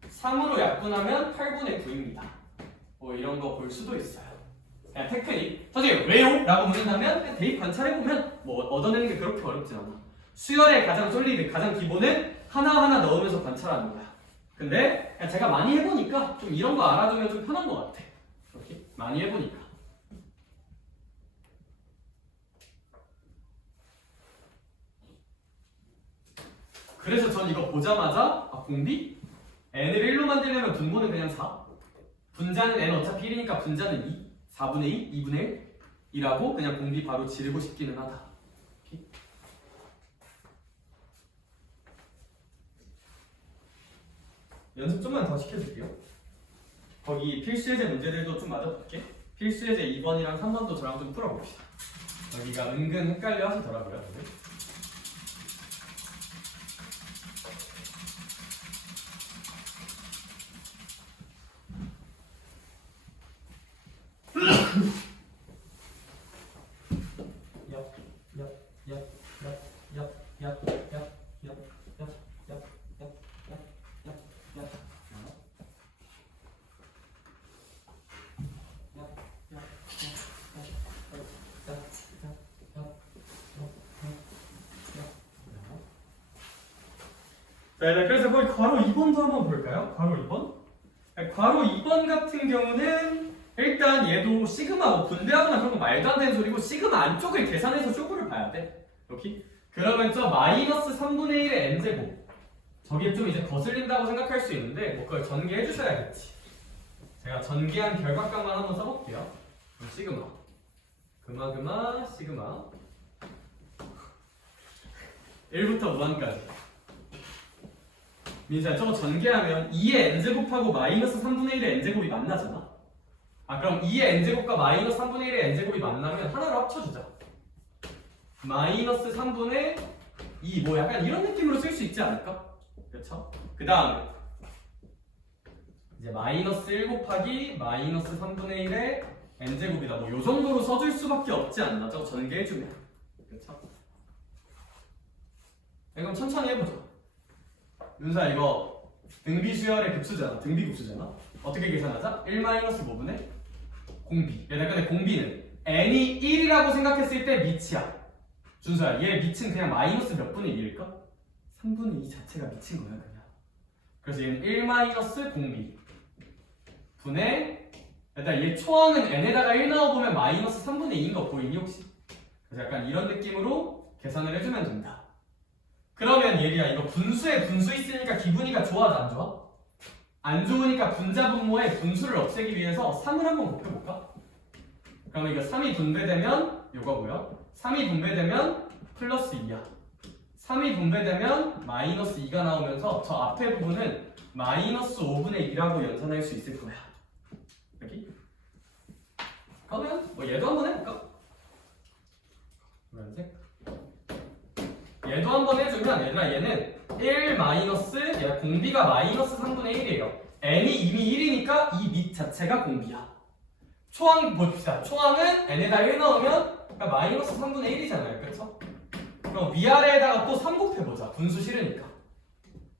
3으로 약분하면 8분의 9입니다. 뭐 이런 거 볼 수도 있어요. 그냥 테크닉. 선생님 왜요? 라고 묻는다면 그냥 대입 관찰해보면 뭐 얻어내는 게 그렇게 어렵진 않아. 수열의 가장 솔리드, 가장 기본은 하나하나 넣으면서 관찰하는 거야. 근데 그냥 제가 많이 해보니까 좀 이런 거 알아두면 좀 편한 것 같아. 이렇게 많이 해보니까. 그래서 전 이거 보자마자 공비? n을 1로 만들려면 분모는 그냥 4. 분자는 n 어차피 1이니까 분자는 2. 4분의 2, 2분의 1이라고 그냥 공비 바로 지르고 싶기는 하다. 이렇게. 연습 좀만 더 시켜줄게요. 거기 필수예제 문제들도 좀 맞아볼게. 필수예제 2번이랑 3번도 저랑 좀 풀어봅시다. 여기가 은근 헷갈려 하시더라고요. 네, 그래서 거기 괄호 2번도 한번 볼까요? 괄호 2번? 괄호 2번 같은 경우는 일단 얘도 시그마 뭐 분배하거나 그런 거 말도 안 되는 소리고 시그마 안쪽을 계산해서 쇼부를 봐야 돼. 이렇게? 그러면 저 마이너스 3분의 1의 n제곱 저게 좀 이제 거슬린다고 생각할 수 있는데 뭐 그걸 전개해 주셔야겠지. 제가 전개한 결과값만 한번 써볼게요. 시그마 그마 시그마 1부터 무한까지. 민수야 저거 전개하면 2의 n제곱하고 마이너스 3분의 1의 n제곱이 만나잖아. 그럼 2의 n제곱과 마이너스 3분의 1의 n제곱이 만나면 하나로 합쳐주자. 마이너스 3분의 2 뭐 약간 이런 느낌으로 쓸 수 있지 않을까? 그렇죠? 그 다음에 이제 마이너스 1 곱하기 마이너스 3분의 1의 n제곱이다. 뭐 요 정도로 써줄 수밖에 없지 않나? 저거 전개해주면. 그렇죠? 그럼 천천히 해보자. 윤사 이거 등비수열의 급수잖아. 등비급수잖아. 어떻게 계산하자? 1-5분의 공비. 얘들아 근데 공비는 n이 1이라고 생각했을 때 밑이야. 준서야 얘 밑은 그냥 마이너스 몇 분의 2일까? 3분의 2 자체가 미친 거야 그냥. 그래서 얘는 1 공비 분의 일단 얘 초항은 n에다가 1 넣어보면 마이너스 3분의 2인 거 보이니 혹시? 그래서 약간 이런 느낌으로 계산을 해주면 된다. 그러면 얘리야 이거 분수에 분수 있으니까 기분이가 좋아져 안 좋아? 안 좋으니까 분자 분모에 분수를 없애기 위해서 3을 한번 곱해볼까? 그러면 이거 3이 분배되면 요거고요. 3이 분배되면 플러스 2야. 3이 분배되면 마이너스 2가 나오면서 저 앞에 부분은 마이너스 5분의 2라고 연산할 수 있을 거야. 여기? 그러면 뭐 얘도 한번 해볼까? 노란색? 얘도 한번 해주면 얘들아 얘는 1 마이너스 얘가 공비가 마이너스 3분의 1이에요. n이 이미 1이니까 이 밑 자체가 공비야. 초항 봅시다. 초항은 n에다 1 넣으면 그러니까 마이너스 3분의 1이잖아요. 그쵸? 그럼 위아래에다가 또 3 곱해보자. 분수 싫으니까.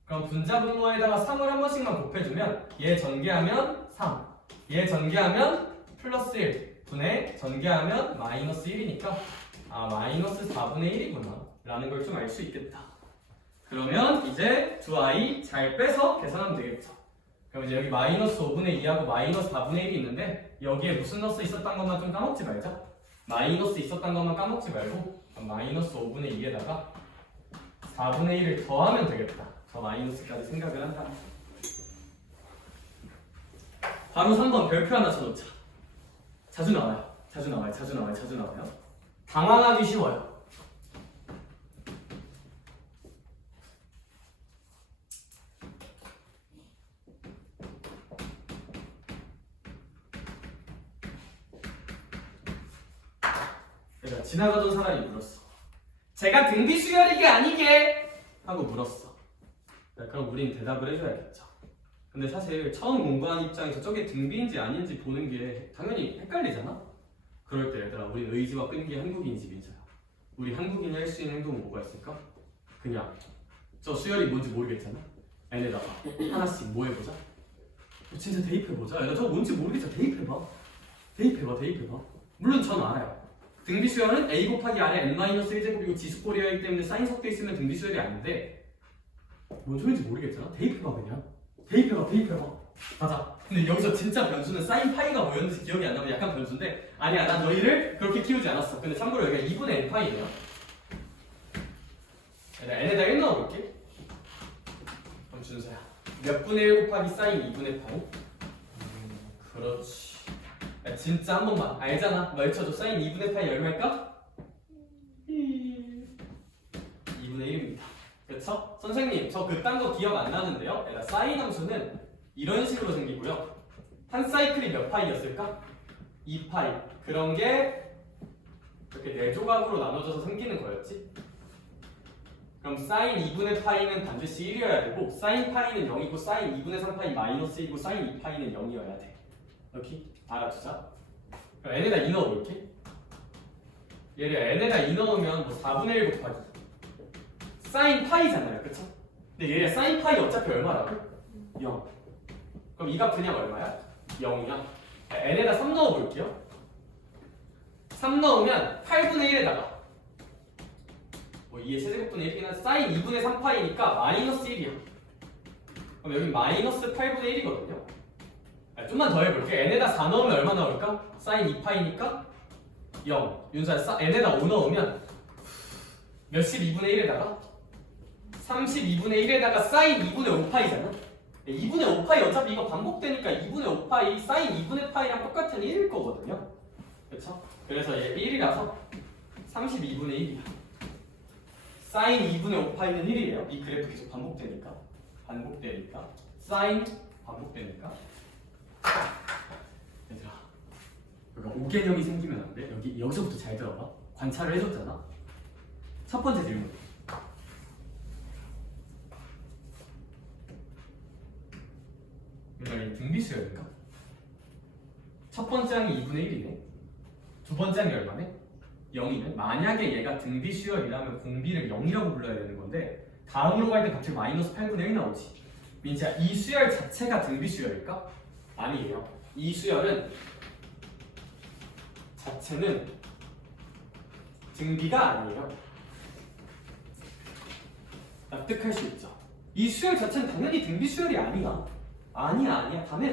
그럼 분자 분모에다가 3을 한 번씩만 곱해주면 얘 전개하면 3 얘 전개하면 플러스 1 분의 전개하면 마이너스 1이니까 마이너스 4분의 1이구나 라는 걸 좀 알 수 있겠다. 그러면 이제 두 아이 잘 빼서 계산하면 되겠죠. 그럼 이제 여기 마이너스 5분의 2하고 마이너스 4분의 1이 있는데 여기에 무슨 너스 있었던 것만 좀 까먹지 말자. 마이너스 있었던 것만 까먹지 말고 마이너스 5분의 2에다가 4분의 1을 더하면 되겠다. 저 마이너스까지 생각을 한다. 바로 3번 별표 하나 쳐놓자. 자주 나와요. 당황하기 쉬워요. 내가 지나가던 사람이 물었어. 제가 등비수열이게 아니게 하고 물었어. 그럼 우린 대답을 해줘야겠죠. 근데 사실 처음 공부하는 입장에서 저게 등비인지 아닌지 보는 게 당연히 헷갈리잖아? 그럴 때 얘들아 우리 의지와 끈기 한국인지 민서야. 우리 한국인이 할 수 있는 행동은 뭐가 있을까? 그냥 저 수열이 뭔지 모르겠잖아. 얘네다가 하나씩 뭐 해보자. 진짜 대입해보자. 야, 나 저거 뭔지 모르겠어. 대입해봐. 대입해봐. 물론 전 알아요. 등비수열은 a 곱하기 r의 n-1제곱이고 지수꼴이기 때문에 사인 섞여 있으면 등비수열이 아닌데 뭔 소리인지 모르겠잖아. 대입해봐 그냥. 대입해봐. 가자. 근데 여기서 진짜 변수는 사인 파이가 뭐였는지 기억이 안 나면 약간 변수인데 아니야, 난 너희를 그렇게 키우지 않았어. 근데 참고로 여기가 2분의 n 파이네요. 내가 n에다 1 넣어볼게. 그럼 준서야, 몇 분의 1 곱하기 사인 2분의 파이? 그렇지. 야, 진짜 한 번만 알잖아. 널쳐줘. 사인 2분의 파이 얼마일까? 2분의 1입니다. 그쵸? 선생님, 저 그딴 거 기억 안 나는데요? 얘들아, 사인 함수는 이런 식으로 생기고요. 한 사이클이 몇 파이였을까? 2파이. 그런 게 이렇게 4조각으로 나눠져서 생기는 거였지? 그럼 사인 2분의 파이는 반드시 1이어야 되고 사인 파이는 0이고 사인 2분의 3파이 마이너스 1이고 사인 2파이는 0이어야 돼. 이렇게 알아두자. 그럼 n에다 2 넣어볼게. 얘를 n에다 2 넣으면 뭐 4분의 1 곱하기 사인 파이잖아요. 그쵸? 근데 얘가 사인 파이 어차피 얼마라고? 0. 그럼 이 값 그냥 얼마야? 0이야. n에다 3 넣어볼게요. 3 넣으면 8분의 1에다가 뭐 2의 세제곱분의 1이긴 사인 2분의 3파이니까 마이너스 1이야. 그럼 여기 마이너스 8분의 1이거든요. 좀만 더 해볼게. n에다 4 넣으면 얼마 나올까? 사인 2파이니까 0. 윤서야, n에다 5 넣으면 몇십 2분의 1에다가 32분의 1에다가 사인 2분의 5파이잖아. 2분의 5파이 어차피 이거 반복되니까 2분의 5파이 사인 2분의 파이랑 똑같은 1일 거거든요. 그쵸? 그래서 얘 1이라서 32분의 1이야. 사인 2분의 5파이는 1이에요. 이 그래프 계속 반복되니까 사인 반복되니까. 얘들아, 여기가 5개념이 생기면 안 돼. 여기서부터 잘 들어봐. 관찰을 해줬잖아. 첫 번째 질문. 얘들아, 이 등비수열인가? 첫 번째 항이 2분의 1이네. 두 번째 항이 얼마네? 0이네. 만약에 얘가 등비수열이라면 공비를 0이라고 불러야 되는 건데 다음으로 갈 때 갑자기 마이너스 8분의 1 나오지. 민지야, 이 수열 자체가 등비수열일까? 아니에요. 이 수열은 자체는 등비가 아니에요. 납득할 수 있죠. 이 수열 자체는 당연히 등비수열이 아니야. 아니야. 다음에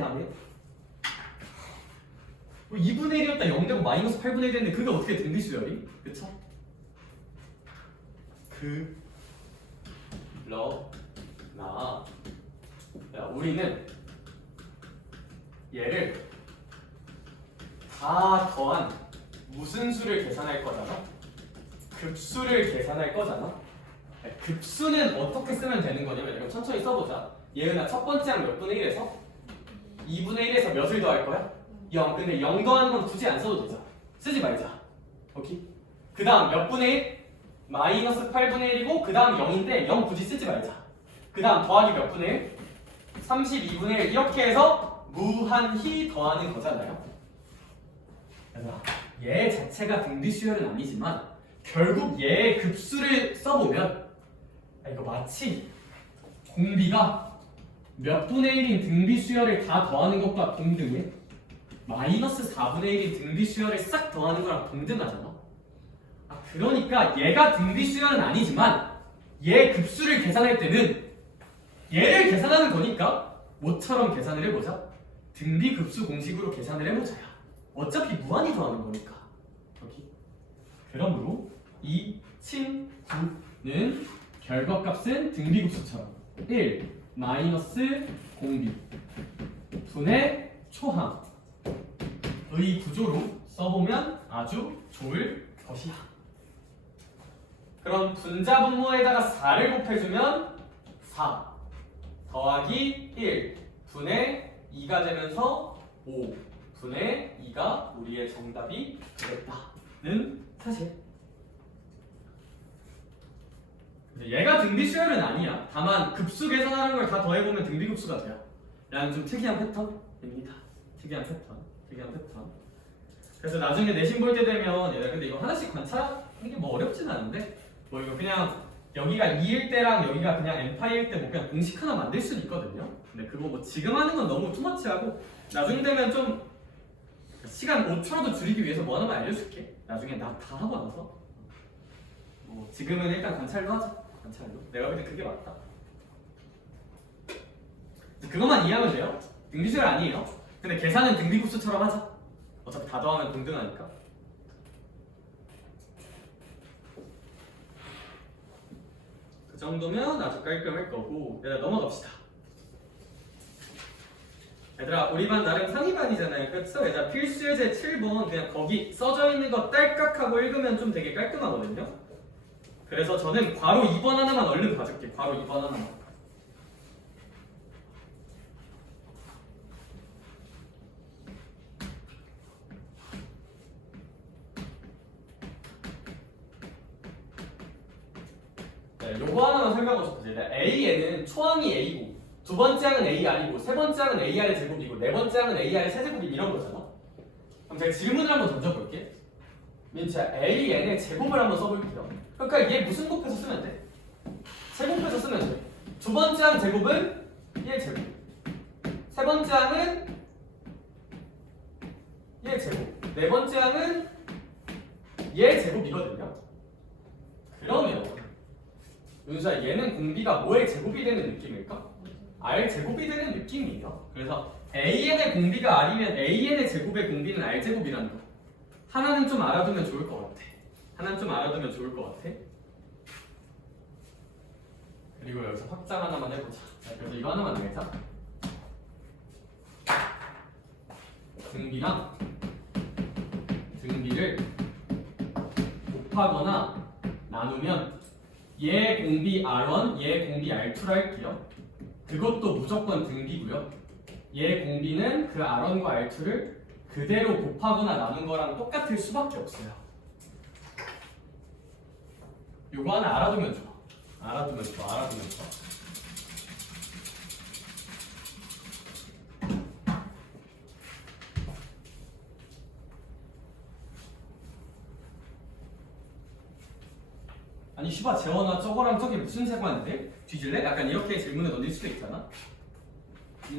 2분의 1이었다 0 되고 마이너스 8분의 1 됐는데 그게 어떻게 등비수열이? 그쵸? 우리는 얘를 다 더한 무슨 수를 계산할 거잖아? 급수를 계산할 거잖아? 급수는 어떻게 쓰면 되는 거냐면 그럼 천천히 써보자. 예은아, 첫 번째 항 몇 분의 1에서? 2분의 1에서 몇을 더할 거야? 0. 근데 0 더하는 건 굳이 안 써도 되자. 쓰지 말자. 오케이? 그 다음 몇 분의 1? 마이너스 8분의 1이고 그 다음 0인데 0 굳이 쓰지 말자. 그 다음 더하기 몇 분의 1? 32분의 1 이렇게 해서 무한히 더하는 거잖아요. 얘 자체가 등비수열은 아니지만 결국 얘의 급수를 써보면 이거 마치 공비가 몇 분의 1인 등비수열을 다 더하는 것과 동등해. 마이너스 4분의 1인 등비수열을 싹 더하는 거랑 동등하잖아. 그러니까 얘가 등비수열은 아니지만 얘 급수를 계산할 때는 얘를 계산하는 거니까 뭐처럼 계산을 해보자. 등비급수 공식으로 계산을 해보자야. 어차피 무한히 더하는 거니까. 여기. 그러므로 이 친구는 결과값은 등비급수처럼 1 마이너스 공비 분의 초항의 구조로 써보면 아주 좋을 것이야. 그럼 분자분모에다가 4를 곱해주면 4 더하기 1 분의 2가 되면서 5 분의 2가 우리의 정답이 되겠다는 사실. 얘가 등비수열은 아니야. 다만 급수 계산하는 걸 다 더해보면 등비급수가 돼요. 라는 좀 특이한 패턴입니다. 특이한 패턴. 그래서 나중에 내신 볼 때 되면 얘들아 근데 이거 하나씩 관찰하는 게 뭐 어렵진 않은데 뭐 이거 그냥 여기가 2일 때랑 여기가 그냥 n파이일 때 뭐 그냥 공식 하나 만들 수는 있거든요. 근데 그거 뭐 지금 하는 건 너무 투머치하고 나중 되면 좀 시간 5초라도 줄이기 위해서 뭐 하나만 알려줄게. 나중에 나 다 하고 나서 뭐 지금은 일단 관찰로 하자. 관찰로. 내가 볼 때 그게 맞다. 그것만 이해하면 돼요. 등비수열 아니에요. 근데 계산은 등비급수처럼 하자. 어차피 다 더하면 동등하니까. 그 정도면 아주 깔끔할 거고. 얘들아 넘어갑시다. 얘들아 우리 반 나름 상위반이잖아요. 그래서 얘들아 필수예제 7번 그냥 거기 써져 있는 거 딸깍하고 읽으면 좀 되게 깔끔하거든요. 그래서 저는 괄호 2번 하나만 얼른 봐줄게. 괄호 2번 하나만. 네, 요거 하나만 설명하고 싶어요. A에는 초항이 A고 두 번째 항은 A 아니고 세 번째 항은 AR의 제곱이고 네 번째 항은 AR의 세제곱이 이런 거잖아. 그럼 제가 질문을 한번 던져볼게. 민채야 AN의 제곱을 한번 써볼게요. 그러니까 얘 무슨 곱해서 쓰면 돼? 세곱해서 쓰면 돼. 두 번째 항 제곱은 얘 제곱. 세 번째 항은 얘 제곱. 네 번째 항은 얘 제곱이거든요. 그러면 윤수야 얘는 공비가 뭐의 제곱이 되는 느낌일까? R 제곱이 되는 느낌이에요. 그래서 AN의 공비가 R이면 AN의 제곱의 공비는 R 제곱이라는 거. 하나는 좀 알아두면 좋을 것 같아. 하나는 좀 알아두면 좋을 것 같아. 그리고 여기서 확장 하나만 해보자. 자, 그래서 이거 하나만 내자. 등비랑 등비를 곱하거나 나누면 얘 공비 R1, 얘 공비 R2로 할게요. 그것도 무조건 등비고요. 얘 공비는 그 R1과 R2를 그대로 곱하거나 나눈 거랑 똑같을 수밖에 없어요. 요거 하나 알아두면 좋아. 알아두면 좋아. 알아두면 좋아. 아니 슈바 재원아 저거랑 저게 무슨 상관인데? 뒤질래? 약간 이렇게 질문을 던질 수도 있잖아.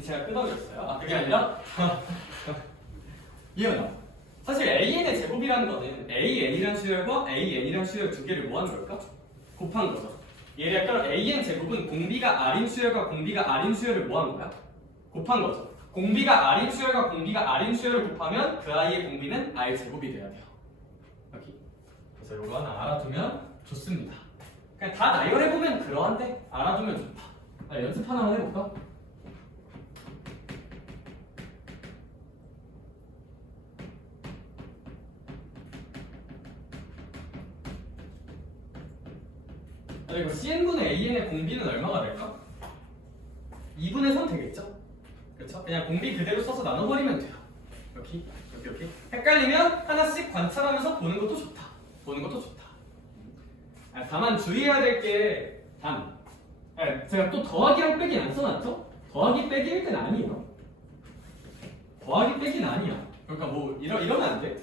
제가 끄덕였어요. 아 그게 아니라 이해나. 사실 AN의 제곱이라는 거는 AN이란 수열과 AN이란 수열 두 개를 뭐 하는 걸까? 곱한 거죠. 얘를 약간 AN 제곱은 공비가 R인 수열과 공비가 R인 수열을 뭐 하는 거야? 곱한 거죠. 공비가 R인 수열과 공비가 R인 수열을 곱하면 그 아이의 공비는 R 제곱이 돼야 돼요. 여기. 그래서 이거 하나 알아두면 좋습니다. 그냥 다 나열해보면 그러한데 알아두면 좋다. 연습 하나만 해볼까? 그리고 CN분의 AN의 공비는 얼마가 될까? 2분의 3 되겠죠? 그렇죠? 그냥 공비 그대로 써서 나눠버리면 돼요. 이렇게. 헷갈리면 하나씩 관찰하면서 보는 것도 좋다. 보는 것도 좋다. 다만 주의해야 될 게 제가 또 더하기랑 빼기 안 써놨죠? 더하기 빼기일 땐 아니에요. 더하기 빼기는 아니야. 그러니까 뭐 이러면 안 돼.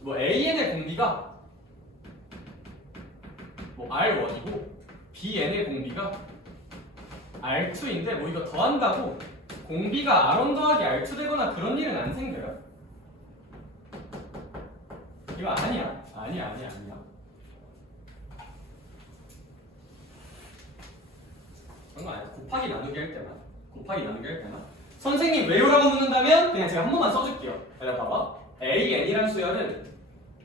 뭐 AN의 공비가 뭐 R1이고 BN의 공비가 R2인데 뭐 이거 더한다고 공비가 R1 더하기 R2 되거나 그런 일은 안 생겨요. 이거 아니야. 아니야. 그런 거 아니야. 곱하기 나누기 할 때만. 선생님 왜요라고 묻는다면 그냥 제가 한 번만 써줄게요. 여기 봐봐. AN이란 수열은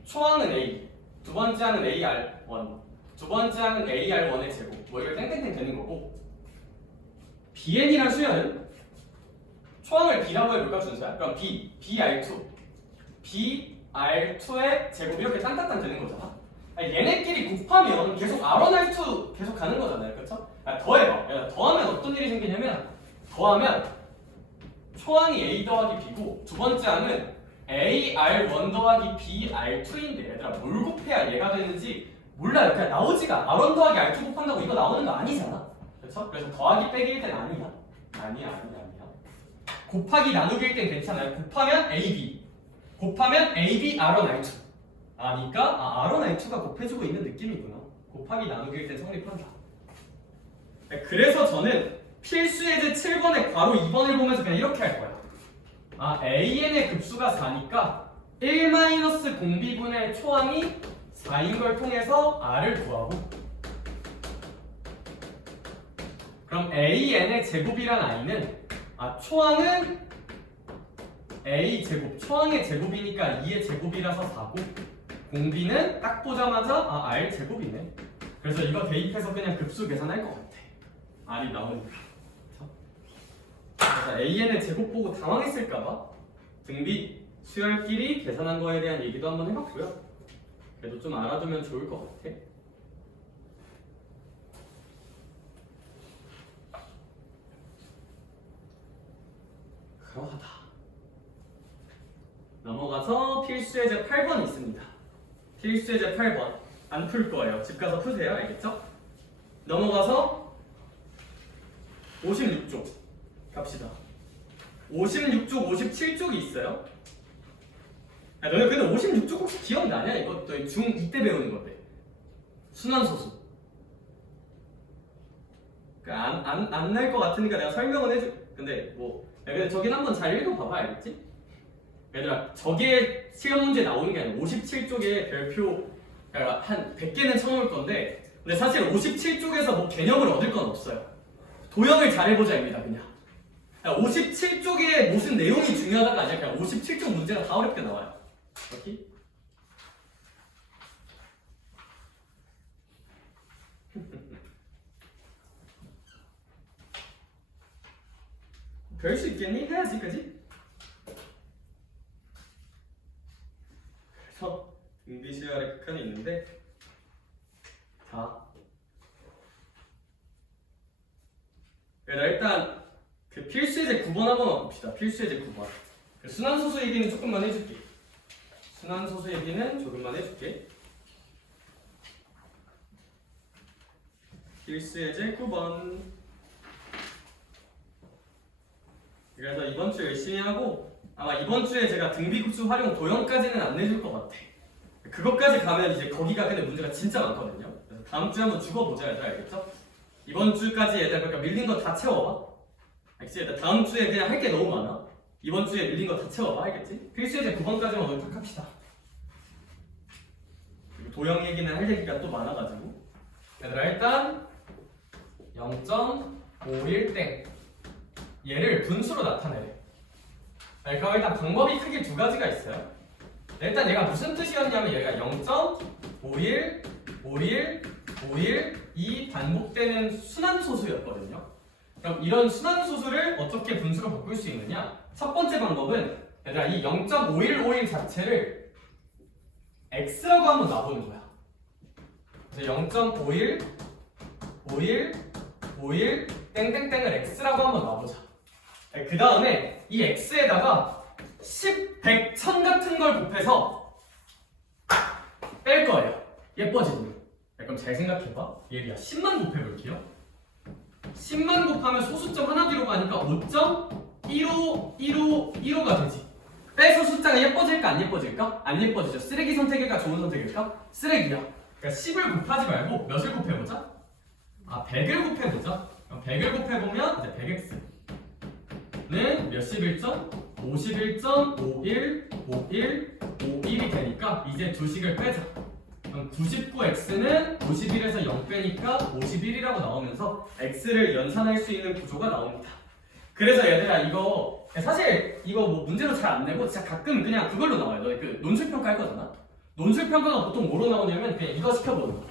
초항은 A, 두 번째 항은 AR1, 두 번째 항은 AR1의 제곱. 뭐 이걸 땡땡땡 되는 거고. BN이란 수열은 초항을 B라고 해볼까 준수야? 그럼 B, BR2, BR2의 제곱 이렇게 딴딴딴 되는 거잖아. 얘네끼리 곱하면 계속 R1, R2 계속 가는 거잖아요. 그렇죠? 더해봐. 더하면 어떤 일이 생기냐면 더하면 초항이 A 더하기 B고 두 번째 항은 AR1 더하기 BR2인데 얘들아 뭘 곱해야 얘가 되는지 몰라요. 그냥 나오지가 R1 더하기 R2 곱한다고 이거 나오는 거 아니잖아. 그렇죠? 그래서 더하기 빼기일 땐 아니야. 곱하기 나누기일 땐 괜찮아요. 곱하면 AB, 곱하면 AB R1 R2 아니까 R1 R2가 곱해주고 있는 느낌이구나. 곱하기 나누기일 땐 성립한다. 그래서 저는 필수 예제 7번에 괄호 2번을 보면서 그냥 이렇게 할 거야. AN의 급수가 4니까 1-0B분의 초항이 4인 걸 통해서 R을 구하고, 그럼 AN의 제곱이란 I는 초항은 A 제곱, 초항의 제곱이니까 2의 제곱이라서 4고, 공비는 딱 보자마자 R 제곱이네. 그래서 이거 대입해서 그냥 급수 계산할 것 같아. R이 나오니까. 그래서 AN의 제곱 보고 당황했을까봐 등비 수열끼리 계산한 거에 대한 얘기도 한번 해봤고요. 그래도 좀 알아두면 좋을 것 같아. 그러하다. 넘어가서 필수예제 8번 있습니다. 필수예제 8번 안 풀 거예요. 집 가서 푸세요. 알겠죠? 넘어가서 56쪽 갑시다. 56쪽, 57쪽이 있어요. 너네 근데 56쪽 혹시 기억나냐? 이거 너희 중2 때 배우는 건데. 순환소수. 그러니까 안 날 것 같으니까 내가 설명은 해줄. 근데 근데 저긴 한번 잘 읽어봐봐. 알겠지? 얘들아, 저게 시험 문제 나오는 게 아니라 57쪽에 별표 그러니까 한 100개는 쳐놓을 건데, 근데 사실 57쪽에서 뭐 개념을 얻을 건 없어요. 도형을 잘 해보자입니다. 그냥 57쪽에 무슨 내용이 중요하다가 아니라 그냥 57쪽 문제가 다 어렵게 나와요. 오케이? 별 수 있겠니? 해야지, 그지? 그래서 등비수열의 극한이 있는데, 자, 일단 그 필수예제 9번 한번 봅시다. 필수예제 9번. 그 순환소수 얘기는 조금만 해줄게. 순환소수 얘기는 조금만 해줄게. 필수예제 9번. 그래서 이번 주 열심히 하고, 아마 이번 주에 제가 등비급수 활용 도형까지는 안 내줄 것 같아. 그것까지 가면 이제 거기가 근데 문제가 진짜 많거든요. 그래서 다음 주에 한번 죽어보자. 얘들아, 알겠죠? 이번 주까지 얘들아, 그러니까 밀린 거 다 채워봐. 알겠지? 일단 다음 주에 그냥 할 게 너무 많아. 이번 주에 밀린 거 다 채워봐. 알겠지? 필수예제 9번까지만 오늘 딱 합시다. 그리고 도형 얘기는 할 얘기가 또 많아가지고. 얘들아, 일단 0.51땡 얘를 분수로 나타내래. 그럼 일단 방법이 크게 두 가지가 있어요. 일단 얘가 무슨 뜻이었냐면 얘가 0.51, 51, 51 이 반복되는 순환소수였거든요. 그럼 이런 순환소수를 어떻게 분수로 바꿀 수 있느냐? 첫 번째 방법은 얘들아 이 0.5151 자체를 x라고 한번 놔보는 거야. 그래서 0.51, 51, 51 땡땡땡을 x라고 한번 놔보자. 그 다음에 이 x에다가 10, 100, 1000 같은 걸 곱해서 뺄 거예요. 예뻐지는. 그럼 잘 생각해봐. 얘야 10만 곱해볼게요. 10만 곱하면 소수점 하나 뒤로 가니까 5.151515가 되지. 빼서 숫자가 예뻐질까 안 예뻐질까? 안 예뻐지죠. 쓰레기 선택일까 좋은 선택일까? 쓰레기야. 그러니까 10을 곱하지 말고 몇을 곱해보자? 100을 곱해보자. 그럼 100을 곱해보면 이제 100x는 몇 11점? 51.515151이 되니까 이제 두 식을 빼자. 그럼 99x는 51에서 0 빼니까 51이라고 나오면서 x를 연산할 수 있는 구조가 나옵니다. 그래서 얘들아 이거 사실 이거 뭐 문제로 잘 안 내고 진짜 가끔 그냥 그걸로 나와요. 너희 그 논술평가 할 거잖아. 논술평가가 보통 뭐로 나오냐면 그냥 이거 시켜보는 거.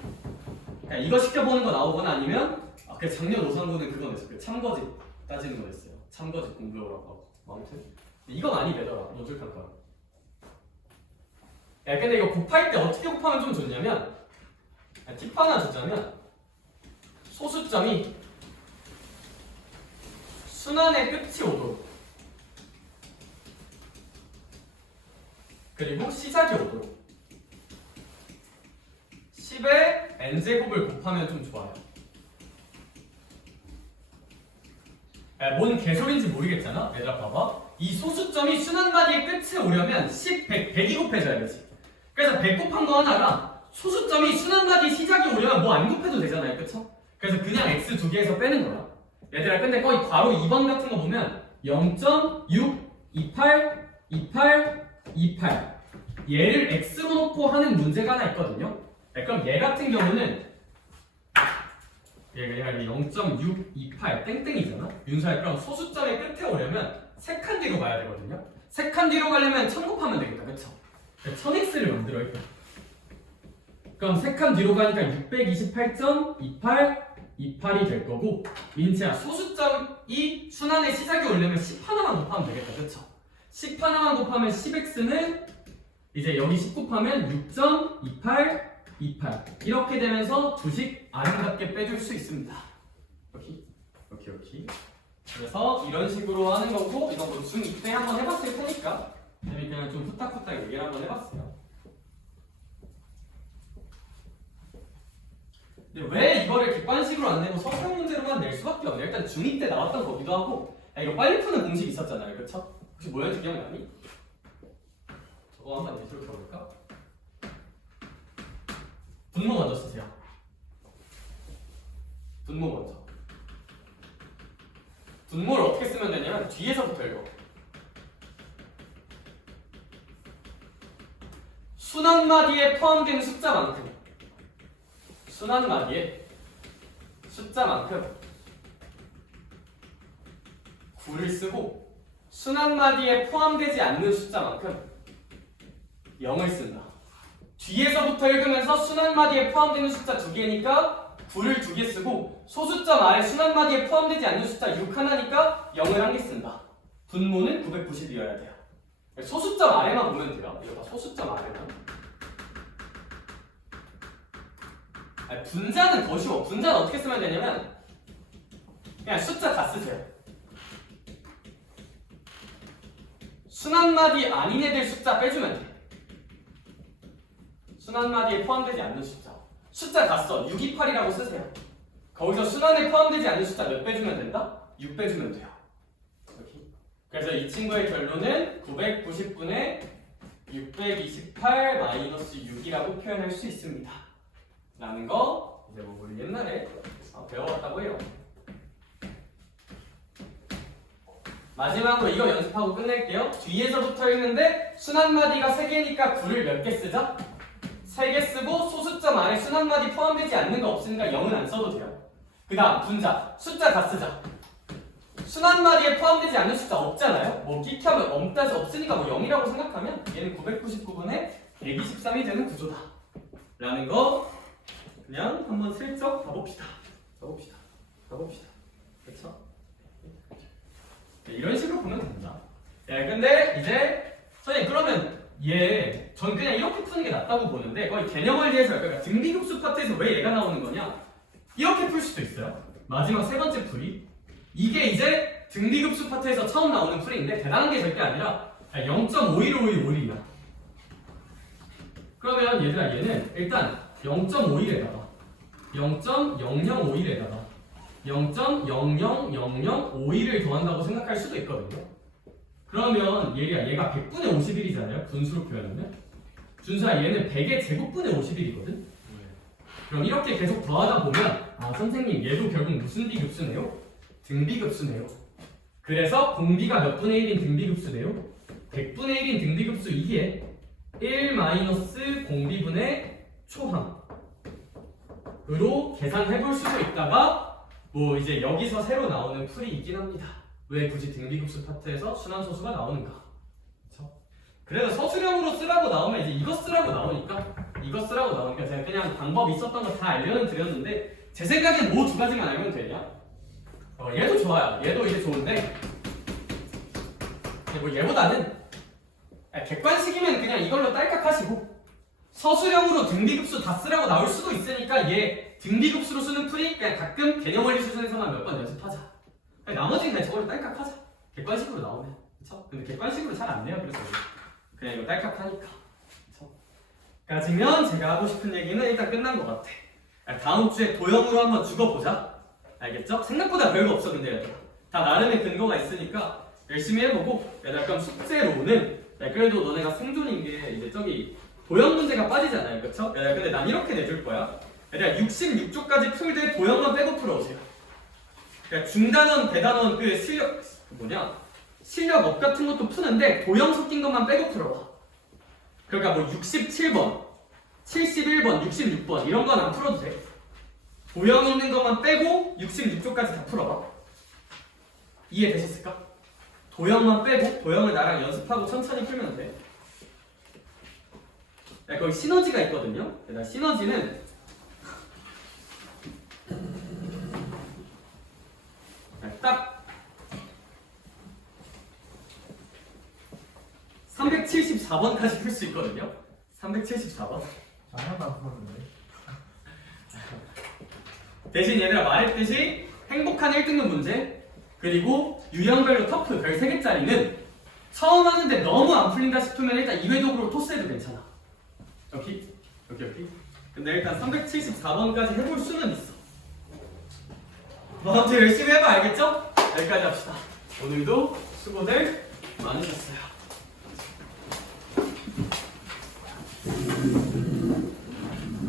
그냥 이거 시켜보는 거 나오거나 아니면 그 작년 오상고는 그거 냈어. 그 참거짓 따지는 거 냈어요. 참거짓 공부라고 하고. 아무튼 이건 아니래더라. 논술평가. 근데 이거 곱할 때 어떻게 곱하면 좀 좋냐면 팁 하나 주자면 소수점이 순환의 끝이 오도록 그리고 시작이 오도록 10에 n제곱을 곱하면 좀 좋아요. 뭔 개소리인지 모르겠잖아. 얘들아 봐봐. 이 소수점이 순환마디의 끝에 오려면 10, 100이 곱해져야 되지. 그래서 100 곱한 거 하나랑 소수점이 순환마디 시작이 오려면 뭐 안 곱해도 되잖아요. 그쵸? 그래서 그냥 x 두 개에서 빼는 거야. 얘들아 근데 거의 괄호 2번 같은 거 보면 0.6, 28, 28, 28 얘를 x로 놓고 하는 문제가 하나 있거든요. 네, 그럼 얘 같은 경우는 얘가 0.628 땡땡이잖아. 윤서야 그럼 소수점의 끝에 오려면 3칸 뒤로 가야 되거든요. 3칸 뒤로 가려면 1000 곱하면 되겠다. 그쵸? 1000x를 만들어 일단. 그럼 3칸 뒤로 가니까 628.2828이 될 거고 민채야 소수점이 순환의 시작이 오려면 10 하나만 곱하면 되겠다. 그쵸? 10 하나만 곱하면 10x는 이제 여기 10 곱하면 6.2828 이렇게 되면서 두식 아름답게 빼줄 수 있습니다. 오케이? 그래서 이런 식으로 하는 거고 이건 뭐 중2 때 한번 해봤을 테니까 그냥 좀 후딱후딱 얘기를 한번 해봤어요. 근데 왜 이거를 객관식으로 안 내고 서술형 문제로만 낼 수밖에 없냐. 일단 중2 때 나왔던 거기도 하고 이거 빨리 푸는 공식 있었잖아요. 그쵸? 혹시 뭐였는지 기억나니? 저거 한번 예시로 켜볼까? 분모 먼저 쓰세요. 분모 먼저. 분모를 어떻게 쓰면 되냐면 뒤에서부터 읽어. 순환마디에 포함되는 숫자만큼 순환마디에 숫자만큼 9를 쓰고 순환마디에 포함되지 않는 숫자만큼 0을 쓴다. 뒤에서부터 읽으면서 순환마디에 포함되는 숫자 2개니까 9를 2개 쓰고 소수점 아래 순환마디에 포함되지 않는 숫자 6 하나니까 0을 1개 쓴다. 분모는 990이어야 돼요. 소수점 아래만 보면 돼요. 이거 봐, 소수점 아래만. 아니, 분자는 더 쉬워. 분자는 어떻게 쓰면 되냐면 그냥 숫자 다 쓰세요. 순환마디 아닌 애들 숫자 빼주면 돼. 순환마디에 포함되지 않는 숫자. 숫자 다 써. 628이라고 쓰세요. 거기서 순환에 포함되지 않는 숫자 몇 빼주면 된다? 6 빼주면 돼요. 이렇게. 그래서 이 친구의 결론은 990분의 628-6이라고 표현할 수 있습니다. 라는 거 이제 뭐 우리 옛날에 배워왔다고 해요. 마지막으로 이거 연습하고 끝낼게요. 뒤에서부터 읽는데 순환마디가 3개니까 9를 몇 개 쓰자? 3개 쓰고 소수점 안에 순환마디 포함되지 않는 거 없으니까 0은 안 써도 돼요. 그 다음 분자 숫자 다 쓰자. 순환마디에 포함되지 않는 숫자 없잖아요. 뭐 끼켜면 없으니까 뭐 0이라고 생각하면 얘는 999분의 123이 되는 구조다 라는 거 그냥 한번 슬쩍 봐봅시다. 그쵸? 네, 이런 식으로 보면 됩니다. 네, 근데 이제 선생님 그러면 전 그냥 이렇게 푸는 게 낫다고 보는데 거의 개념원리에서 그러니까 등비급수 파트에서 왜 얘가 나오는 거냐? 이렇게 풀 수도 있어요. 마지막 세 번째 풀이 이게 이제 등비급수 파트에서 처음 나오는 풀인데 대단한 게 절대 아니라 0.5151이야. 그러면 얘들아 얘는 일단 0.51에다가 0.0051에다가 0.000051을 더한다고 생각할 수도 있거든요. 그러면 얘가 100분의 51이잖아요. 분수로 표현하면. 준수야 얘는 100의 제곱분의 51이거든. 그럼 이렇게 계속 더하다 보면 선생님 얘도 결국 무슨 비급수네요? 등비급수네요. 그래서 공비가 몇 분의 1인 등비급수네요? 100분의 1인 등비급수 2에 1 마이너스 공비분의 초항으로 계산해볼 수도 있다가 뭐 이제 여기서 새로 나오는 풀이 있긴 합니다. 왜 굳이 등비급수 파트에서 순환소수가 나오는가? 그쵸? 그래서 서술형으로 쓰라고 나오면 이제 이거 쓰라고 나오니까 제가 그냥 방법 있었던 거 다 알려는 드렸는데 제 생각엔 뭐 2가지만 알면 되냐? 얘도 좋아요. 얘도 이제 좋은데 뭐 얘보다는 객관식이면 그냥 이걸로 딸깍 하시고 서술형으로 등비급수 다 쓰라고 나올 수도 있으니까 얘 등비급수로 쓰는 풀이 그냥 가끔 개념원리 수준에서만 몇 번 연습하자. 나머지는 그냥 저걸로 딸깍 하자. 객관식으로 나오면. 그쵸? 근데 객관식으로 잘 안 내요. 그래서 그냥 이거 딸깍 하니까. 그쵸? 까지면 제가 하고 싶은 얘기는 일단 끝난 것 같아. 다음 주에 도형으로 한번 죽어보자. 알겠죠? 생각보다 별거 없어 근데 다 나름의 근거가 있으니까 열심히 해보고 얘들아 그럼 숙제로는 그래도 너네가 생존인 게 이제 저기 도형 문제가 빠지잖아요 그쵸? 얘들아 근데 난 이렇게 내줄 거야 얘들아 66조까지 풀되 도형만 빼고 풀어오세요 그러니까 중단원 대단원 그 실력 실력업 같은 것도 푸는데 도형 섞인 것만 빼고 풀어봐 그러니까 뭐 67번 71번 66번 이런 건 안 풀어도 돼 도형 있는 것만 빼고 66조까지 다 풀어봐 이해되셨을까? 도형만 빼고 도형을 나랑 연습하고 천천히 풀면 돼. 거기 시너지가 있거든요. 시너지는 딱 374번까지 풀 수 있거든요. 374번. 하나도 안 풀었는데. 대신 얘들아 말했듯이 행복한 1등급 문제 그리고 유형별로 터프 별 3개짜리는 처음 하는데 너무 안 풀린다 싶으면 일단 2회 도구로 토스해도 괜찮아. 오케이? 근데 일단 374번까지 해볼 수는 있어. 뭐 아무튼 열심히 해봐 알겠죠? 여기까지 합시다. 오늘도 수고들 많으셨어요.